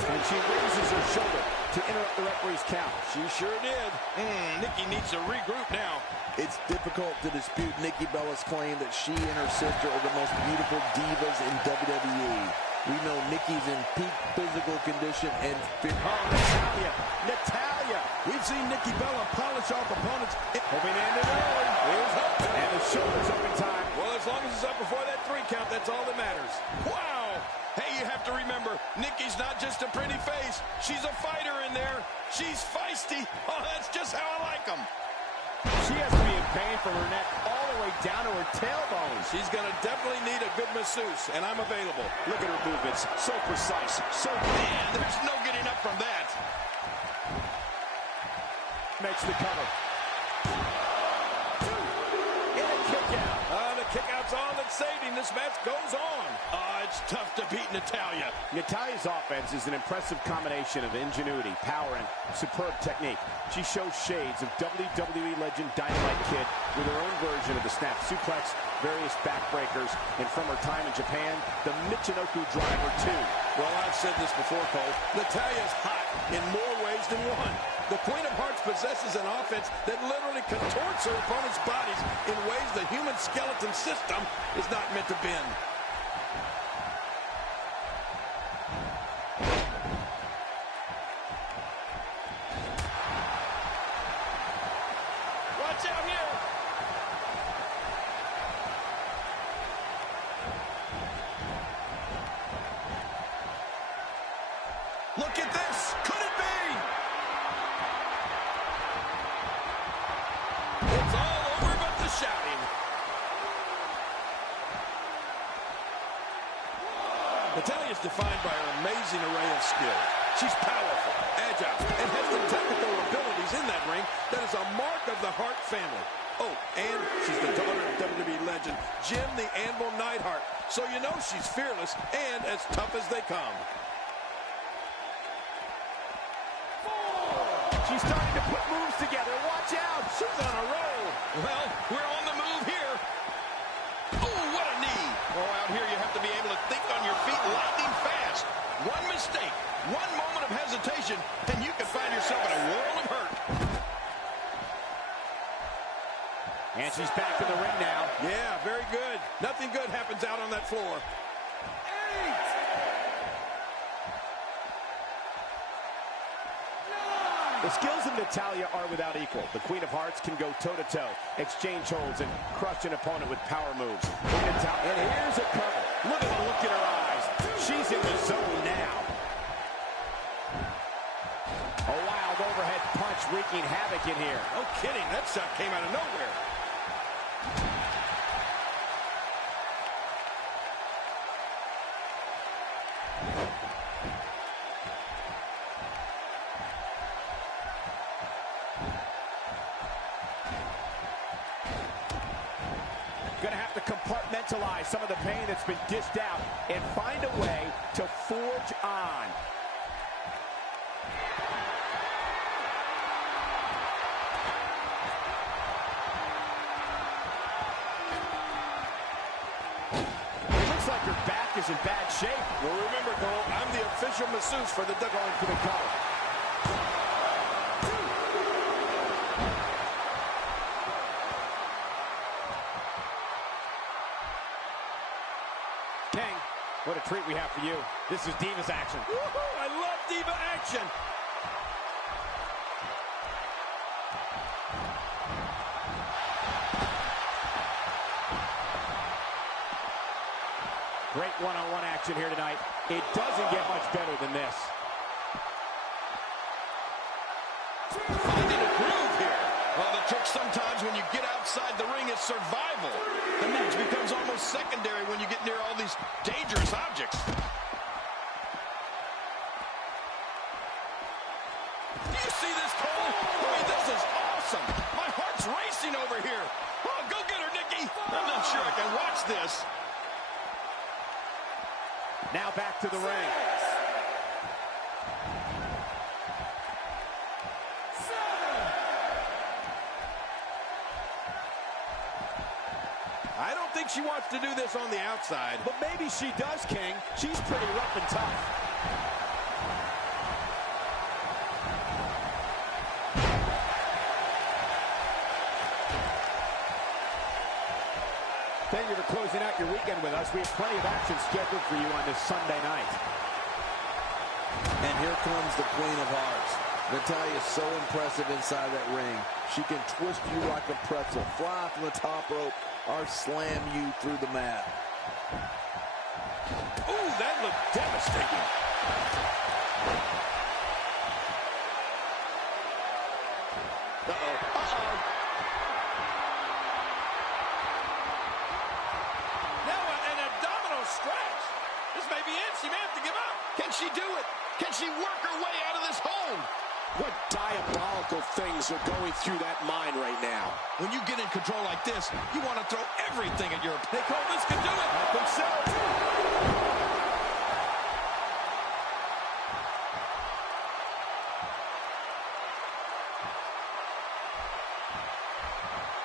And she raises her shoulder to interrupt the referee's count. She sure did. Nikki needs to regroup now. It's difficult to dispute Nikki Bella's claim that she and her sister are the most beautiful divas in WWE. We know Nikki's in peak physical condition and fit. Oh, Natalya. We've seen Nikki Bella polish off opponents. Hoping to end it early. Here's hoping. And the shoulders up in time. Well, as long as it's up before that 3 count, that's all that matters. Wow. Hey, you have to remember, Nikki's not just a pretty face. She's a fighter in there. She's feisty. Oh, that's just how I like them. She has to be in pain from her neck all the way down to her tailbone. She's going to definitely need a good masseuse, and I'm available. Look at her movements. So precise. So Man, there's no getting up from that. makes the cover. And a kick out. The kick out's all that saved him. This match goes on. It's tough to beat Natalya. Natalya's offense is an impressive combination of ingenuity, power, and superb technique. She shows shades of WWE legend Dynamite Kid with her own version of the snap suplex, various backbreakers, and from her time in Japan, the Michinoku driver, too. Well, I've said this before, Cole. Natalya's hot in more ways than one. The Queen of Hearts possesses an offense that literally contorts her opponent's bodies in ways the human skeleton system is not meant to bend. Watch out here. Look at this. Could it be? It's all over but the shouting. Natalya's defined by her amazing array of skill. She's powerful, agile, and has the technical abilities in that ring that is a mark of the Hart family. Oh, and she's the daughter of WWE legend Jim the Anvil Neidhart. So you know she's fearless and as tough as they come. She's starting to put moves together. Watch out. She's on a roll. Well, we're on the move here. Oh, what a knee. Oh, out here you have to be able to think on your feet lightning fast. One mistake, one moment of hesitation, and you can find yourself in a world of hurt. And she's back in the ring now. Yeah, very good. Nothing good happens out on that floor. The skills of Natalya are without equal. The Queen of Hearts can go toe-to-toe, exchange holds, and crush an opponent with power moves. And here's a cover. Look at the look in her eyes. She's in the zone now. A wild overhead punch wreaking havoc in here. No kidding, that shot came out of nowhere. Gonna have to compartmentalize some of the pain that's been dished out and find a way to forge on. It looks like her back is in bad shape. Well, remember, Cole, I'm the official masseuse for the going for the cover. King, what a treat we have for you. This is Divas action. Woohoo! I love Diva action. Great one-on-one action here tonight. It doesn't get much better than this. Finding a groove here. Well, the trick sometimes when you get outside the ring is survival. The match becomes almost secondary when you get near all these dangerous objects. Do you see this, Cole? I mean, this is awesome. My heart's racing over here. Oh, go get her, Nikki. I'm not sure I can watch this. Now back to the ring. I don't think she wants to do this on the outside. But maybe she does, King. She's pretty rough and tough. Thank you for closing out your weekend with us. We have plenty of action scheduled for you on this Sunday night. And here comes the Queen of Hearts. Natalya's so impressive inside that ring. She can twist you like a pretzel, fly from the top rope, or slam you through the mat. Ooh, that looked devastating. Uh-oh. Uh-oh. Now an abdominal stretch. This may be it. She may have to give up. Can she do it? Can she work her way out of this hold? What diabolical things are going through that mind right now? When you get in control like this, you want to throw everything at your opponent. Hey, Cole, this can do it. I think so.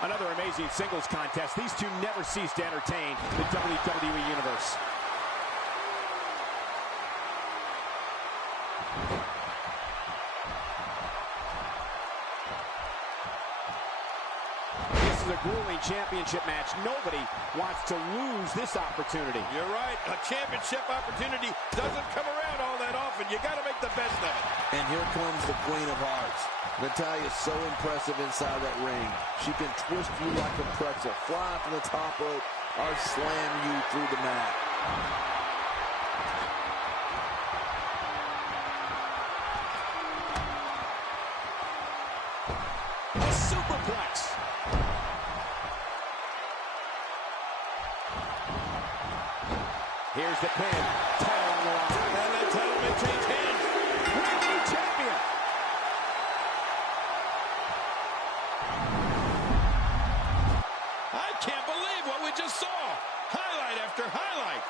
Another amazing singles contest. These two never cease to entertain the WWE Universe. This is a grueling championship match. Nobody wants to lose this opportunity. You're right. A championship opportunity doesn't come around all that often. You got to make the best of it. And here comes the Queen of Hearts. Natalya's so impressive inside that ring. She can twist you like a pretzel, fly from the top rope, or slam you through the mat. A superplex. Here's the pin. Title on the line. And that title may change hands. WWE champion. I can't believe what we just saw. Highlight after highlight.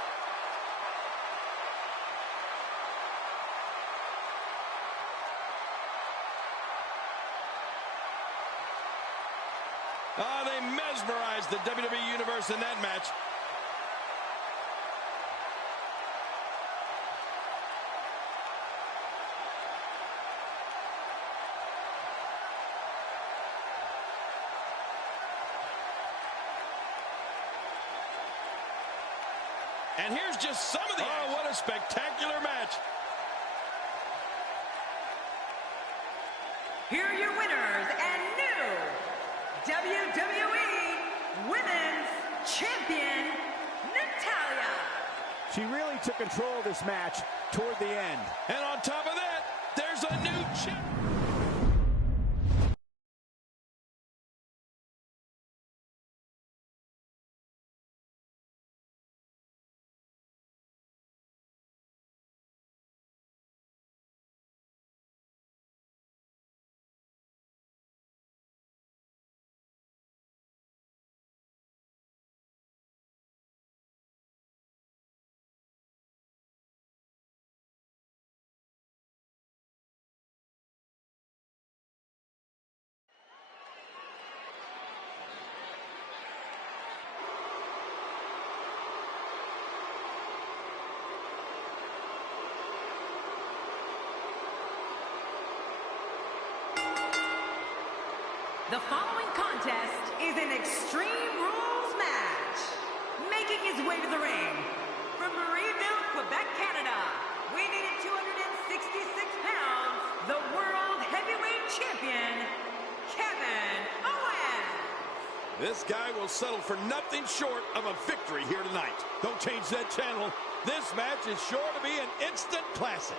They mesmerized the WWE Universe in that match. And here's just some of the... Oh, what a spectacular match. Here are your winners and new WWE Women's Champion, Natalya. She really took control of this match toward the end. And on top of that, there's a new champion. The following contest is an Extreme Rules match. Making his way to the ring, from Marieville, Quebec, Canada, weighing at 266 pounds, the World Heavyweight Champion, Kevin Owens. This guy will settle for nothing short of a victory here tonight. Don't change that channel. This match is sure to be an instant classic.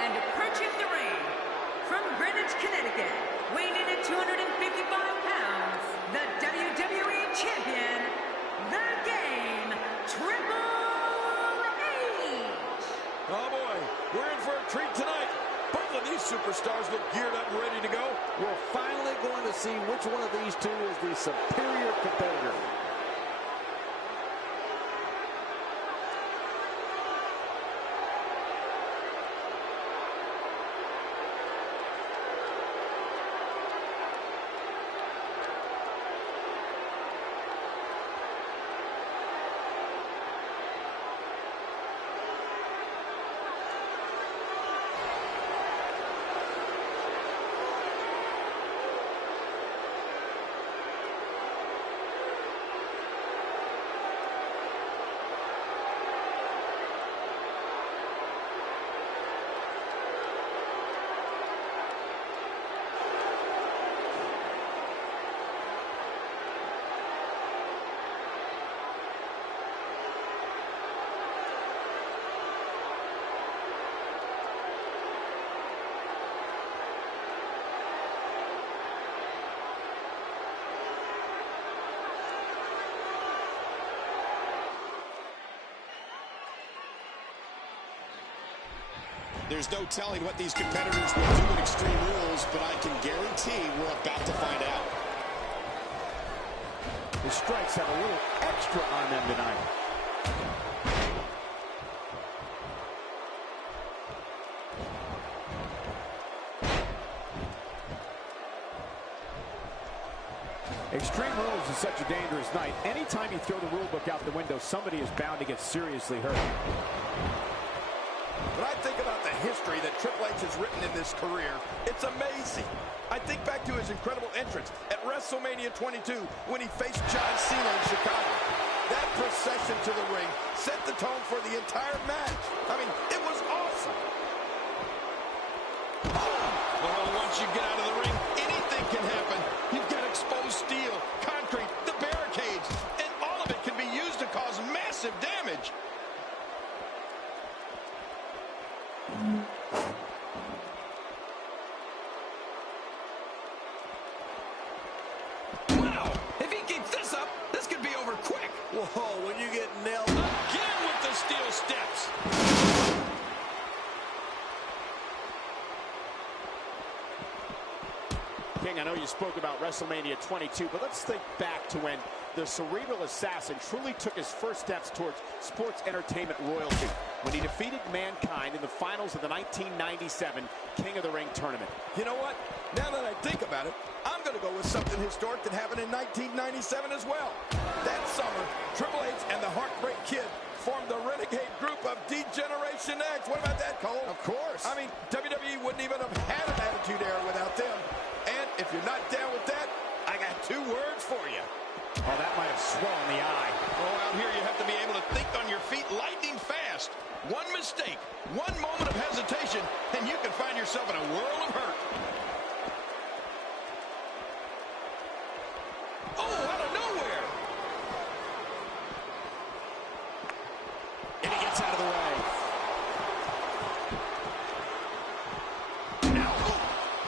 And approaching the ring, from Greenwich, Connecticut, weighing in at 255 pounds, the WWE Champion, The Game, Triple H. Oh boy, we're in for a treat tonight. Both of these superstars look geared up and ready to go. We're finally going to see which one of these two is the superior competitor. There's no telling what these competitors will do in Extreme Rules, but I can guarantee we're about to find out. The strikes have a little extra on them tonight. Extreme Rules is such a dangerous night. Anytime you throw the rule book out the window, somebody is bound to get seriously hurt. When I think about the history that Triple H has written in this career, it's amazing. I think back to his incredible entrance at WrestleMania 22 when he faced John Cena in Chicago. That procession to the ring set the tone for the entire match. I mean, it was awesome. Well, once you get out of the ring, anything can happen. You've got exposed steel, concrete, the barricades, and all of it can be used to cause massive damage. Wow! If he keeps this up, this could be over quick. Whoa, when you get nailed Again with the steel steps. King, I know you spoke about WrestleMania 22, but let's think back to when the cerebral assassin truly took his first steps towards sports entertainment royalty when he defeated Mankind in the finals of the 1997 King of the Ring tournament. You know what? Now that I think about it, I'm going to go with something historic that happened in 1997 as well. That summer, Triple H and the Heartbreak Kid formed the renegade group of D-Generation X. What about that, Cole? Of course. I mean, WWE wouldn't even have had an Attitude Era without them. And if you're not down with that, I got two words for you. Oh, that might have swollen the eye. Oh, out here you have to be able to think on your feet lightning fast. One mistake, one moment of hesitation, and you can find yourself in a world of hurt. Oh, out of nowhere. And he gets out of the way.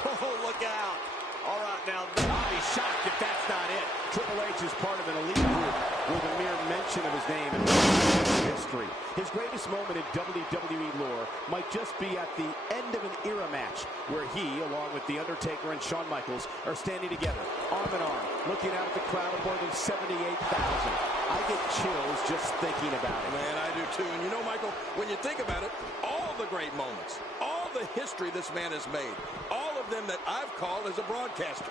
Oh, look out. All right, now. I'll be shocked if that's not it. Triple H is part of an elite group with a mere mention of his name in history. His greatest moment in WWE lore might just be at the end of an era match where he, along with The Undertaker and Shawn Michaels, are standing together, arm in arm, looking out at the crowd of more than 78,000. I get chills just thinking about it. Man, I do too. And you know, Michael, when you think about it, all the great moments, all the history this man has made, all of them that I've called as a broadcaster,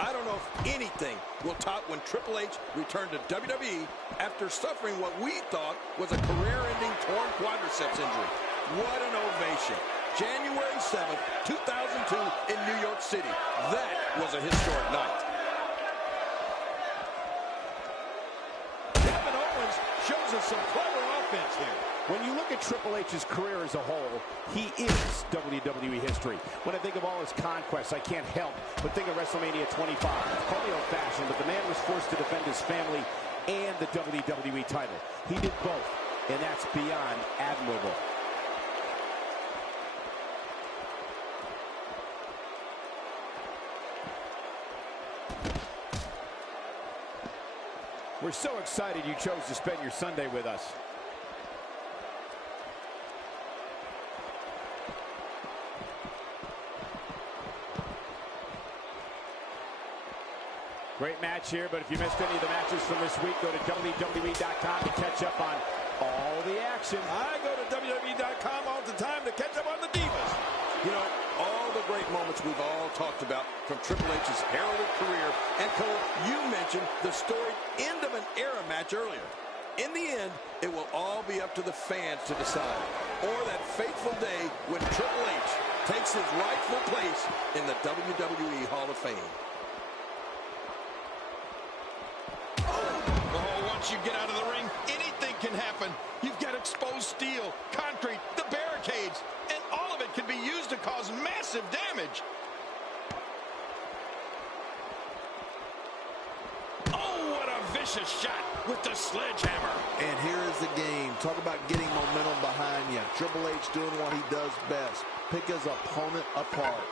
I don't know if anything will top when Triple H returned to WWE after suffering what we thought was a career-ending torn quadriceps injury. What an ovation. January 7th, 2002 in New York City. That was a historic night. Kevin Owens shows us some clever offense here. When you look at Triple H's career as a whole, he is WWE history. When I think of all his conquests, I can't help but think of WrestleMania 25. Call me old-fashioned, but the man was forced to defend his family and the WWE title. He did both, and that's beyond admirable. We're so excited you chose to spend your Sunday with us. Great match here, but if you missed any of the matches from this week, go to WWE.com to catch up on all the action. I go to WWE.com all the time to catch up on the Divas. You know, all the great moments we've all talked about from Triple H's heralded career. And Cole, you mentioned the storied end of an era match earlier. In the end, it will all be up to the fans to decide. Or that fateful day when Triple H takes his rightful place in the WWE Hall of Fame. Once you get out of the ring, anything can happen. You've got exposed steel, concrete, the barricades, and all of it can be used to cause massive damage. Oh, what a vicious shot with the sledgehammer. And here is the game. Talk about getting momentum behind you. Triple H doing what he does best. Pick his opponent apart.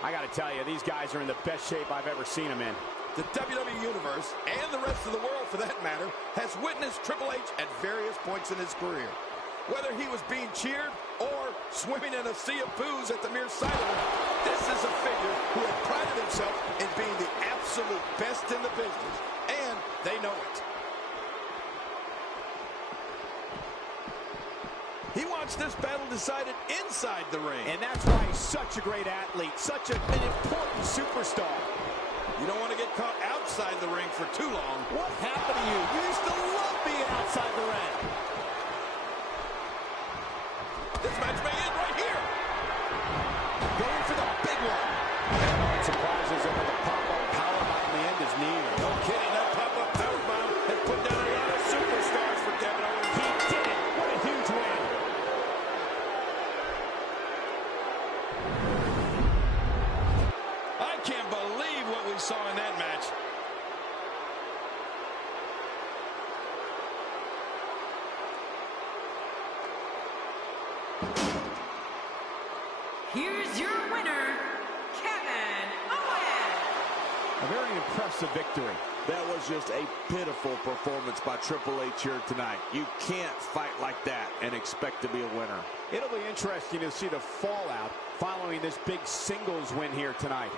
I got to tell you, these guys are in the best shape I've ever seen them in. The WWE Universe, and the rest of the world for that matter, has witnessed Triple H at various points in his career. Whether he was being cheered or swimming in a sea of booze at the mere sight of him, this is a figure who had prided himself in being the absolute best in the business, and they know it. He wants this battle decided inside the ring. And that's why he's such a great athlete, such an important superstar. You don't want to get caught outside the ring for too long. What happened to you? You used to love being outside the ring. This match may end right here. Going for the big one. And surprises him with a pop-up powerbomb in the end is near. No kidding, that pop-up powerbomb has put down a lot of superstars for Kevin Owens. He did it. What a huge win. I can't believe what we saw in that match. Here's your winner, Kevin Owens. A very impressive victory. That was just a pitiful performance by Triple H here tonight. You can't fight like that and expect to be a winner. It'll be interesting to see the fallout following this big singles win here tonight.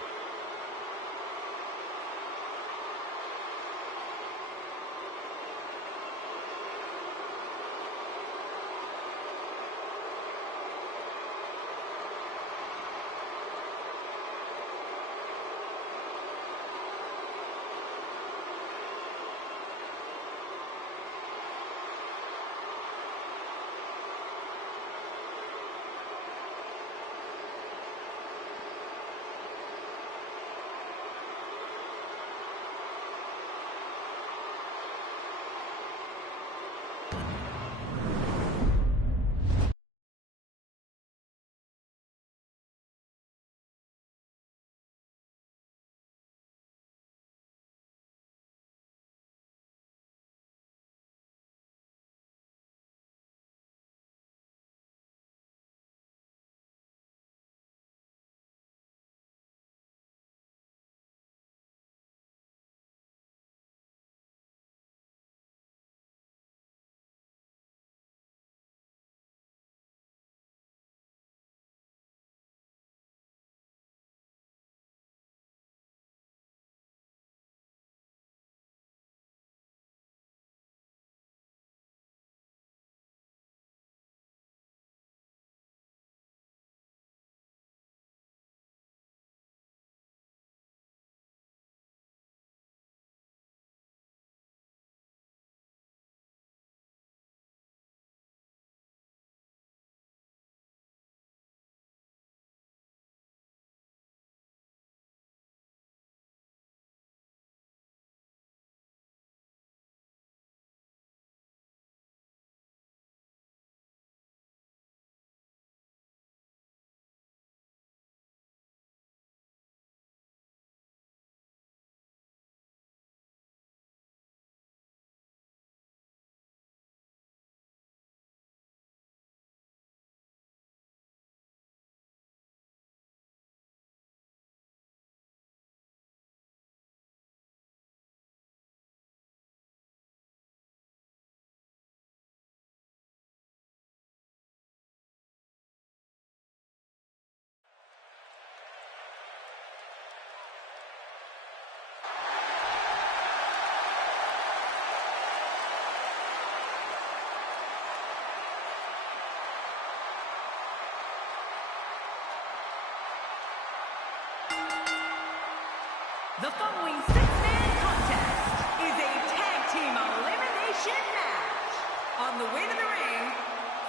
The following six-man contest is a tag team elimination match. On the way to the ring,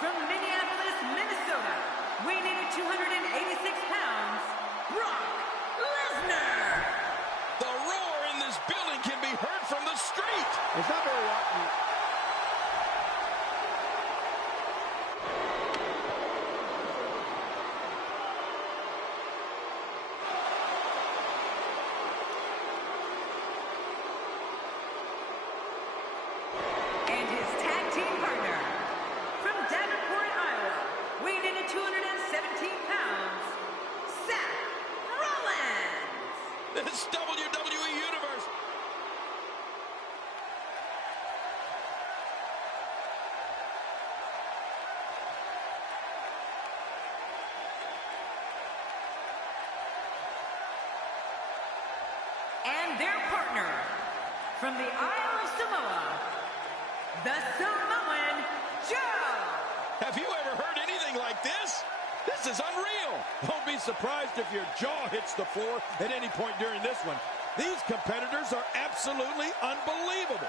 from Minneapolis, Minnesota, weighing in at 286 pounds, Brock Lesnar. The roar in this building can be heard from the street. It's not very often. And his tag team partner, from Davenport, Iowa, weighing in at 217 pounds, Seth Rollins. This WWE Universe. And their partner, from the Isle of Samoa, the Samoan Joe. Have you ever heard anything like this? This is unreal. Don't be surprised if your jaw hits the floor at any point during this one. These competitors are absolutely unbelievable.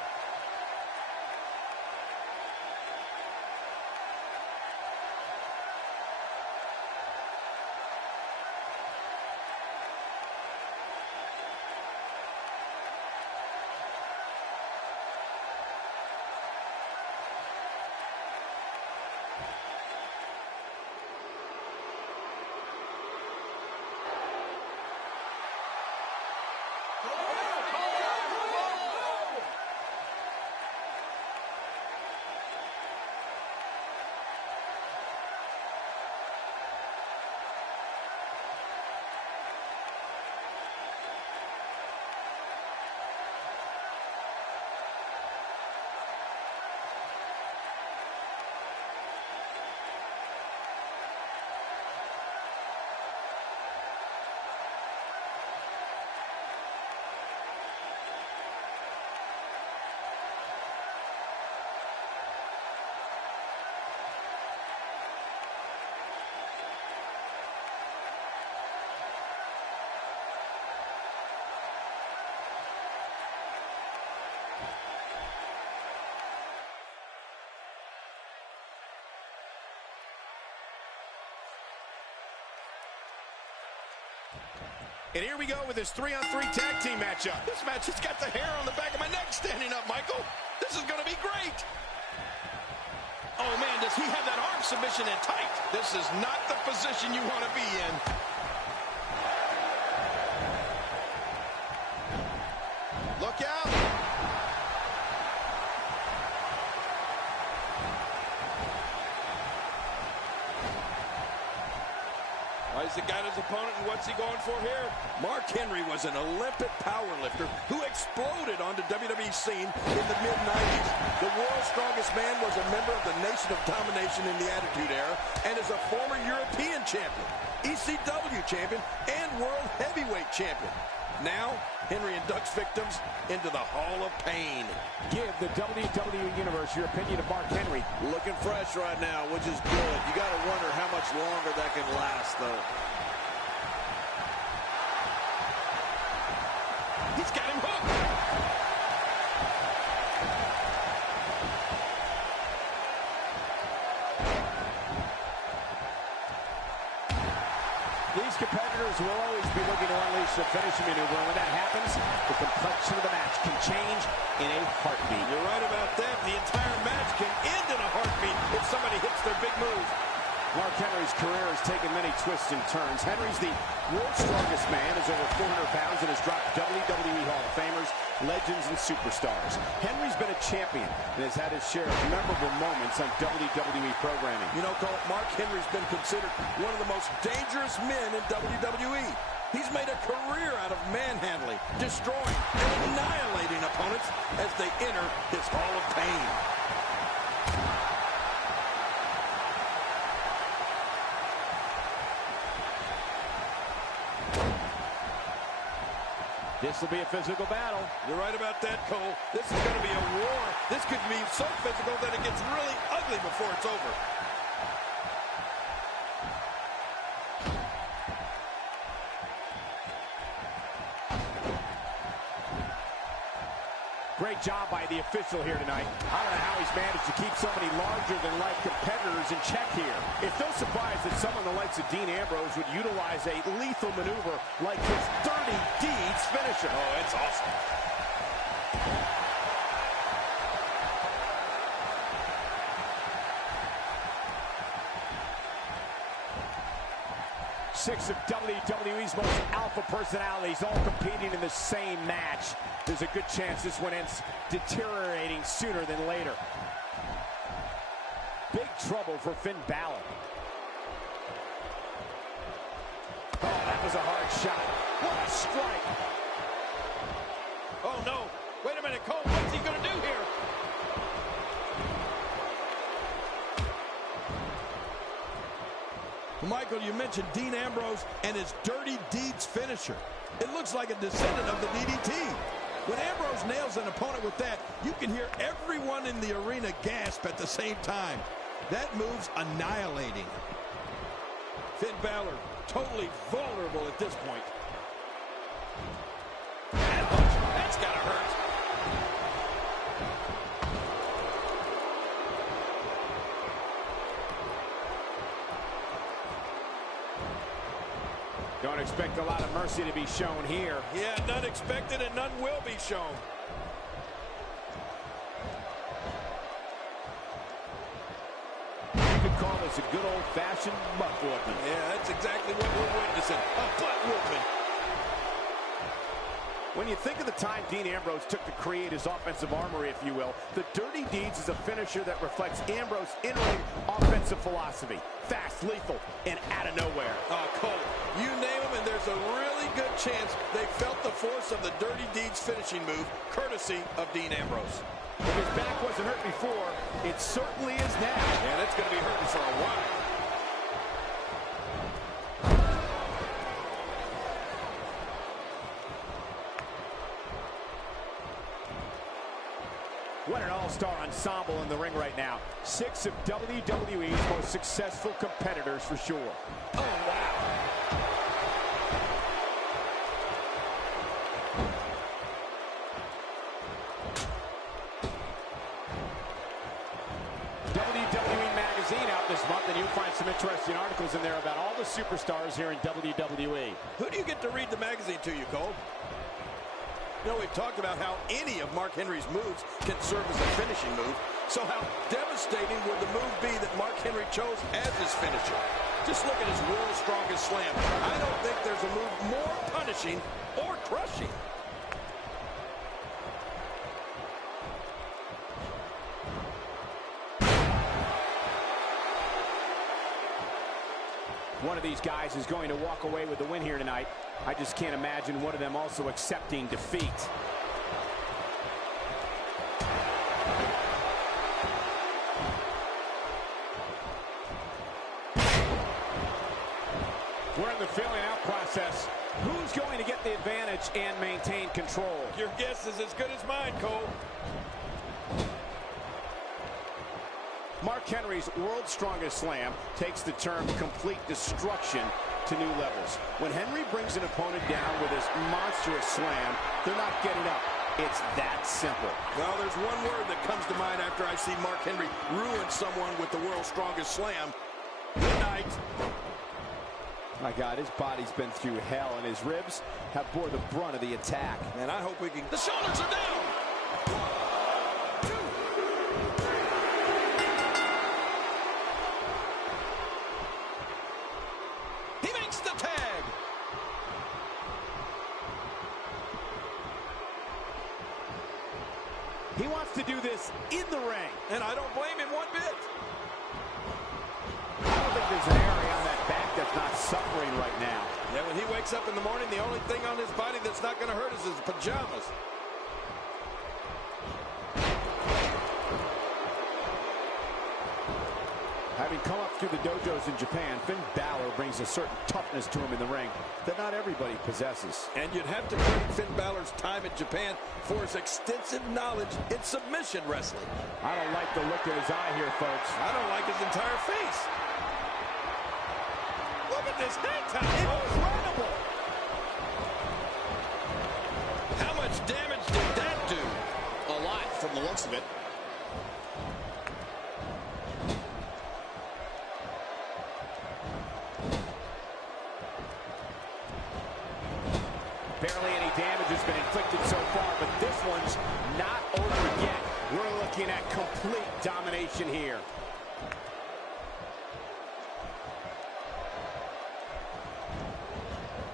And here we go with this 3-on-3 tag team matchup. This match has got the hair on the back of my neck standing up, Michael. This is going to be great. Oh, man, does he have that arm submission in tight? This is not the position you want to be in. Look out. He's got his opponent, and what's he going for here? Mark Henry was an Olympic powerlifter who exploded on the WWE scene in the mid-90s. The world's strongest man was a member of the Nation of Domination in the Attitude Era and is a former European champion, ECW champion, and World Heavyweight champion. Now, Henry inducts victims into the Hall of Pain. Give the WWE Universe your opinion of Mark Henry. Looking fresh right now, which is good. You got to wonder how much longer that can last, though. He's got him hooked. These competitors will always be looking to unleash the finishing maneuver, and when that happens, the complexion of the match can change in a heartbeat. You're right about that. The entire match can end in a heartbeat if somebody hits their big move. Mark Henry's career has taken many twists and turns. Henry's the world's strongest man, is over 400 pounds, and has dropped WWE Hall of Famers, legends, and superstars. Henry's been a champion and has had his share of memorable moments on WWE programming. You know, Cole, Mark Henry's been considered one of the most dangerous men in WWE. He's made a career out of manhandling, destroying, and annihilating opponents as they enter his Hall of Pain. This will be a physical battle. You're right about that, Cole. This is going to be a war. This could be so physical that it gets really ugly before it's over. Great job by the official here tonight. I don't know how he's managed to keep so many larger-than-life competitors in check here. It's no surprise that someone the likes of Dean Ambrose would utilize a lethal maneuver like his Dirty Deeds finisher. Oh, it's awesome. 6 of WWE's most alpha personalities all competing in the same match. There's a good chance this one ends deteriorating sooner than later. Big trouble for Finn Balor. Oh, that was a hard shot. What a strike. Oh, no. Wait a minute, Cole. What's he going to do here? Michael, you mentioned Dean Ambrose and his Dirty Deeds finisher. It looks like a descendant of the DDT. When Ambrose nails an opponent with that, you can hear everyone in the arena gasp at the same time. That move's annihilating. Finn Balor totally vulnerable at this point. That's got to hurt. Don't expect a lot of mercy to be shown here. Yeah, none expected and none will be shown. You could call this a good old-fashioned butt whooping. Yeah, that's exactly what we're witnessing. A butt whooping. When you think of the time Dean Ambrose took to create his offensive armory, if you will, the Dirty Deeds is a finisher that reflects Ambrose in-ring offensive philosophy. Fast, lethal, and out of nowhere. Cole, you name them, and there's a really good chance they felt the force of the Dirty Deeds finishing move, courtesy of Dean Ambrose. If his back wasn't hurt before, it certainly is now. And it's going to be hurting for a while. What an all-star ensemble in the ring right now. 6 of WWE's most successful competitors for sure. Oh, wow. WWE Magazine out this month, and you'll find some interesting articles in there about all the superstars here in WWE. Who do you get to read the magazine to, you, Cole? You know, we've talked about how any of Mark Henry's moves can serve as a finishing move. So how devastating would the move be that Mark Henry chose as his finisher? Just look at his world's strongest slam. I don't think there's a move more punishing or crushing. One of these guys is going to walk away with the win here tonight. I just can't imagine one of them also accepting defeat. We're in the filling out process. Who's going to get the advantage and maintain control? Your guess is as good as mine, Cole. Mark Henry's world's strongest slam takes the term complete destruction to new levels. When Henry brings an opponent down with his monstrous slam, they're not getting up. It's that simple. Well, there's one word that comes to mind after I see Mark Henry ruin someone with the world's strongest slam. Good night. My God, his body's been through hell, and his ribs have bore the brunt of the attack. And I hope we can... The shoulders are down! He wants to do this in the ring. And I don't blame him one bit. I don't think there's an area on that back that's not suffering right now. Yeah, when he wakes up in the morning, the only thing on his body that's not going to hurt is his pajamas. Having come up through the dojos in Japan, Finn Balor brings a certain toughness to him in the ring that not everybody possesses. And you'd have to credit Finn Balor's time in Japan for his extensive knowledge in submission wrestling. I don't like the look in his eye here, folks. I don't like his entire face. Look at this hang time. Incredible. How much damage did that do? A the looks of it. Barely any damage has been inflicted so far, but this one's not over yet. We're looking at complete domination here.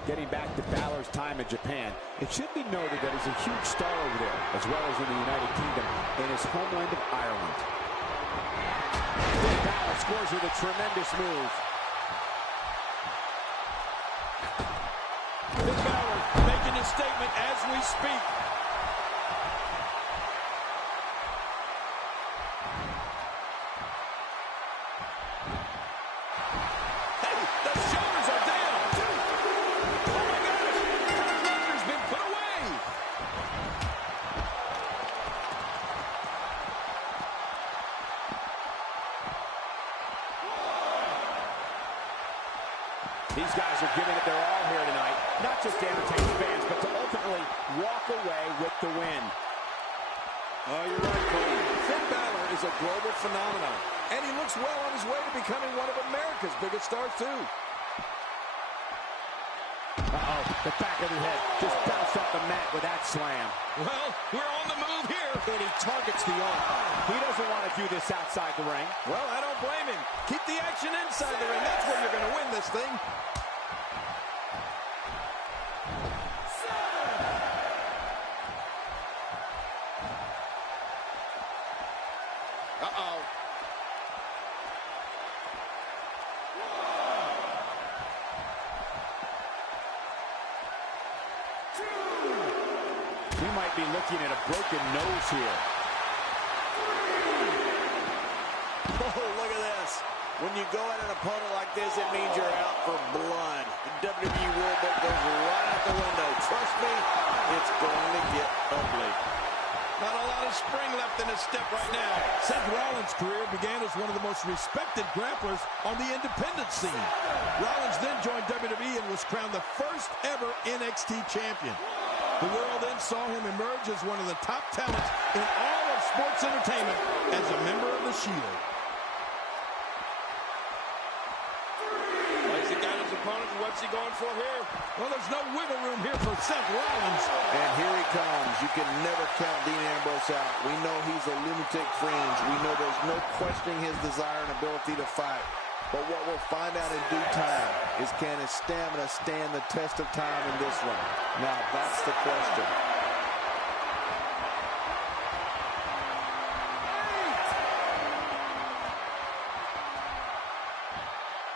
Getting back to Balor's time in Japan, it should be noted that he's a huge star over there, as well as in the United Kingdom and his homeland of Ireland. Balor scores with a tremendous move. Finn Balor making his statement as we speak. Hey, the shoulders are down. Oh my gosh, Undertaker's been put away. These guys are giving it their all here tonight. Not just to entertain fans, but to ultimately walk away with the win. Oh, you're right, Cole. Finn Balor is a global phenomenon, and he looks well on his way to becoming one of America's biggest stars, too. Uh-oh, the back of the head just bounced off the mat with that slam. Well, we're on the move here. And he targets the arm. He doesn't want to do this outside the ring. Well, I don't blame him. Keep the action inside the ring. That's where you're going to win this thing. Uh-oh. We might be looking at a broken nose here. Oh, look at this. When you go at an opponent like this, it means you're out for blood. The WWE rulebook goes right out the window. Trust me, it's going to get ugly. Not a lot of spring left in his step right now. Seth Rollins' career began as one of the most respected grapplers on the independent scene. Rollins then joined WWE and was crowned the first ever NXT champion. The world then saw him emerge as one of the top talents in all of sports entertainment as a member of the Shield. He's got his opponent. What's he going for here? Well, there's no wiggle room here for Seth Rollins. And here he comes. You can never count Dean Ambrose out. We know he's a lunatic fringe. We know there's no questioning his desire and ability to fight. But what we'll find out in due time is, can his stamina stand the test of time in this one? Now, that's the question.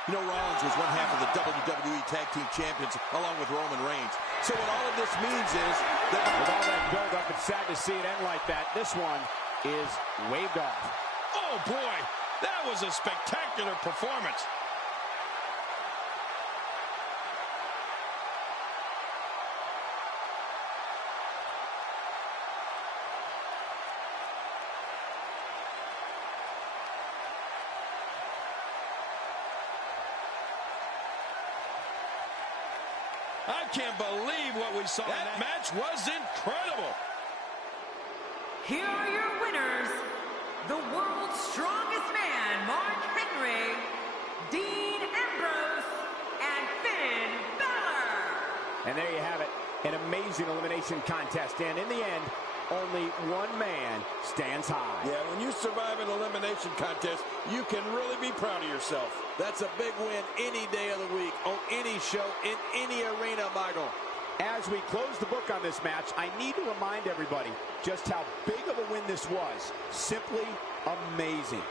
You know, Rollins was one half of the WWE Tag Team Champions along with Roman Reigns. So what all of this means is that with all that build-up, it's sad to see it end like that. This one is waved off. Oh, boy, that was a spectacular performance. I can't believe what we saw. That match was incredible. Here are your winners, the world's strongest man, Mark Henry, Dean Ambrose, and Finn Balor. And there you have it, an amazing elimination contest. And in the end, only one man stands high. Yeah, when you survive an elimination contest, you can really be proud of yourself. That's a big win any day of the week, on any show, in any arena, Michael. As we close the book on this match, I need to remind everybody just how big of a win this was. Simply amazing.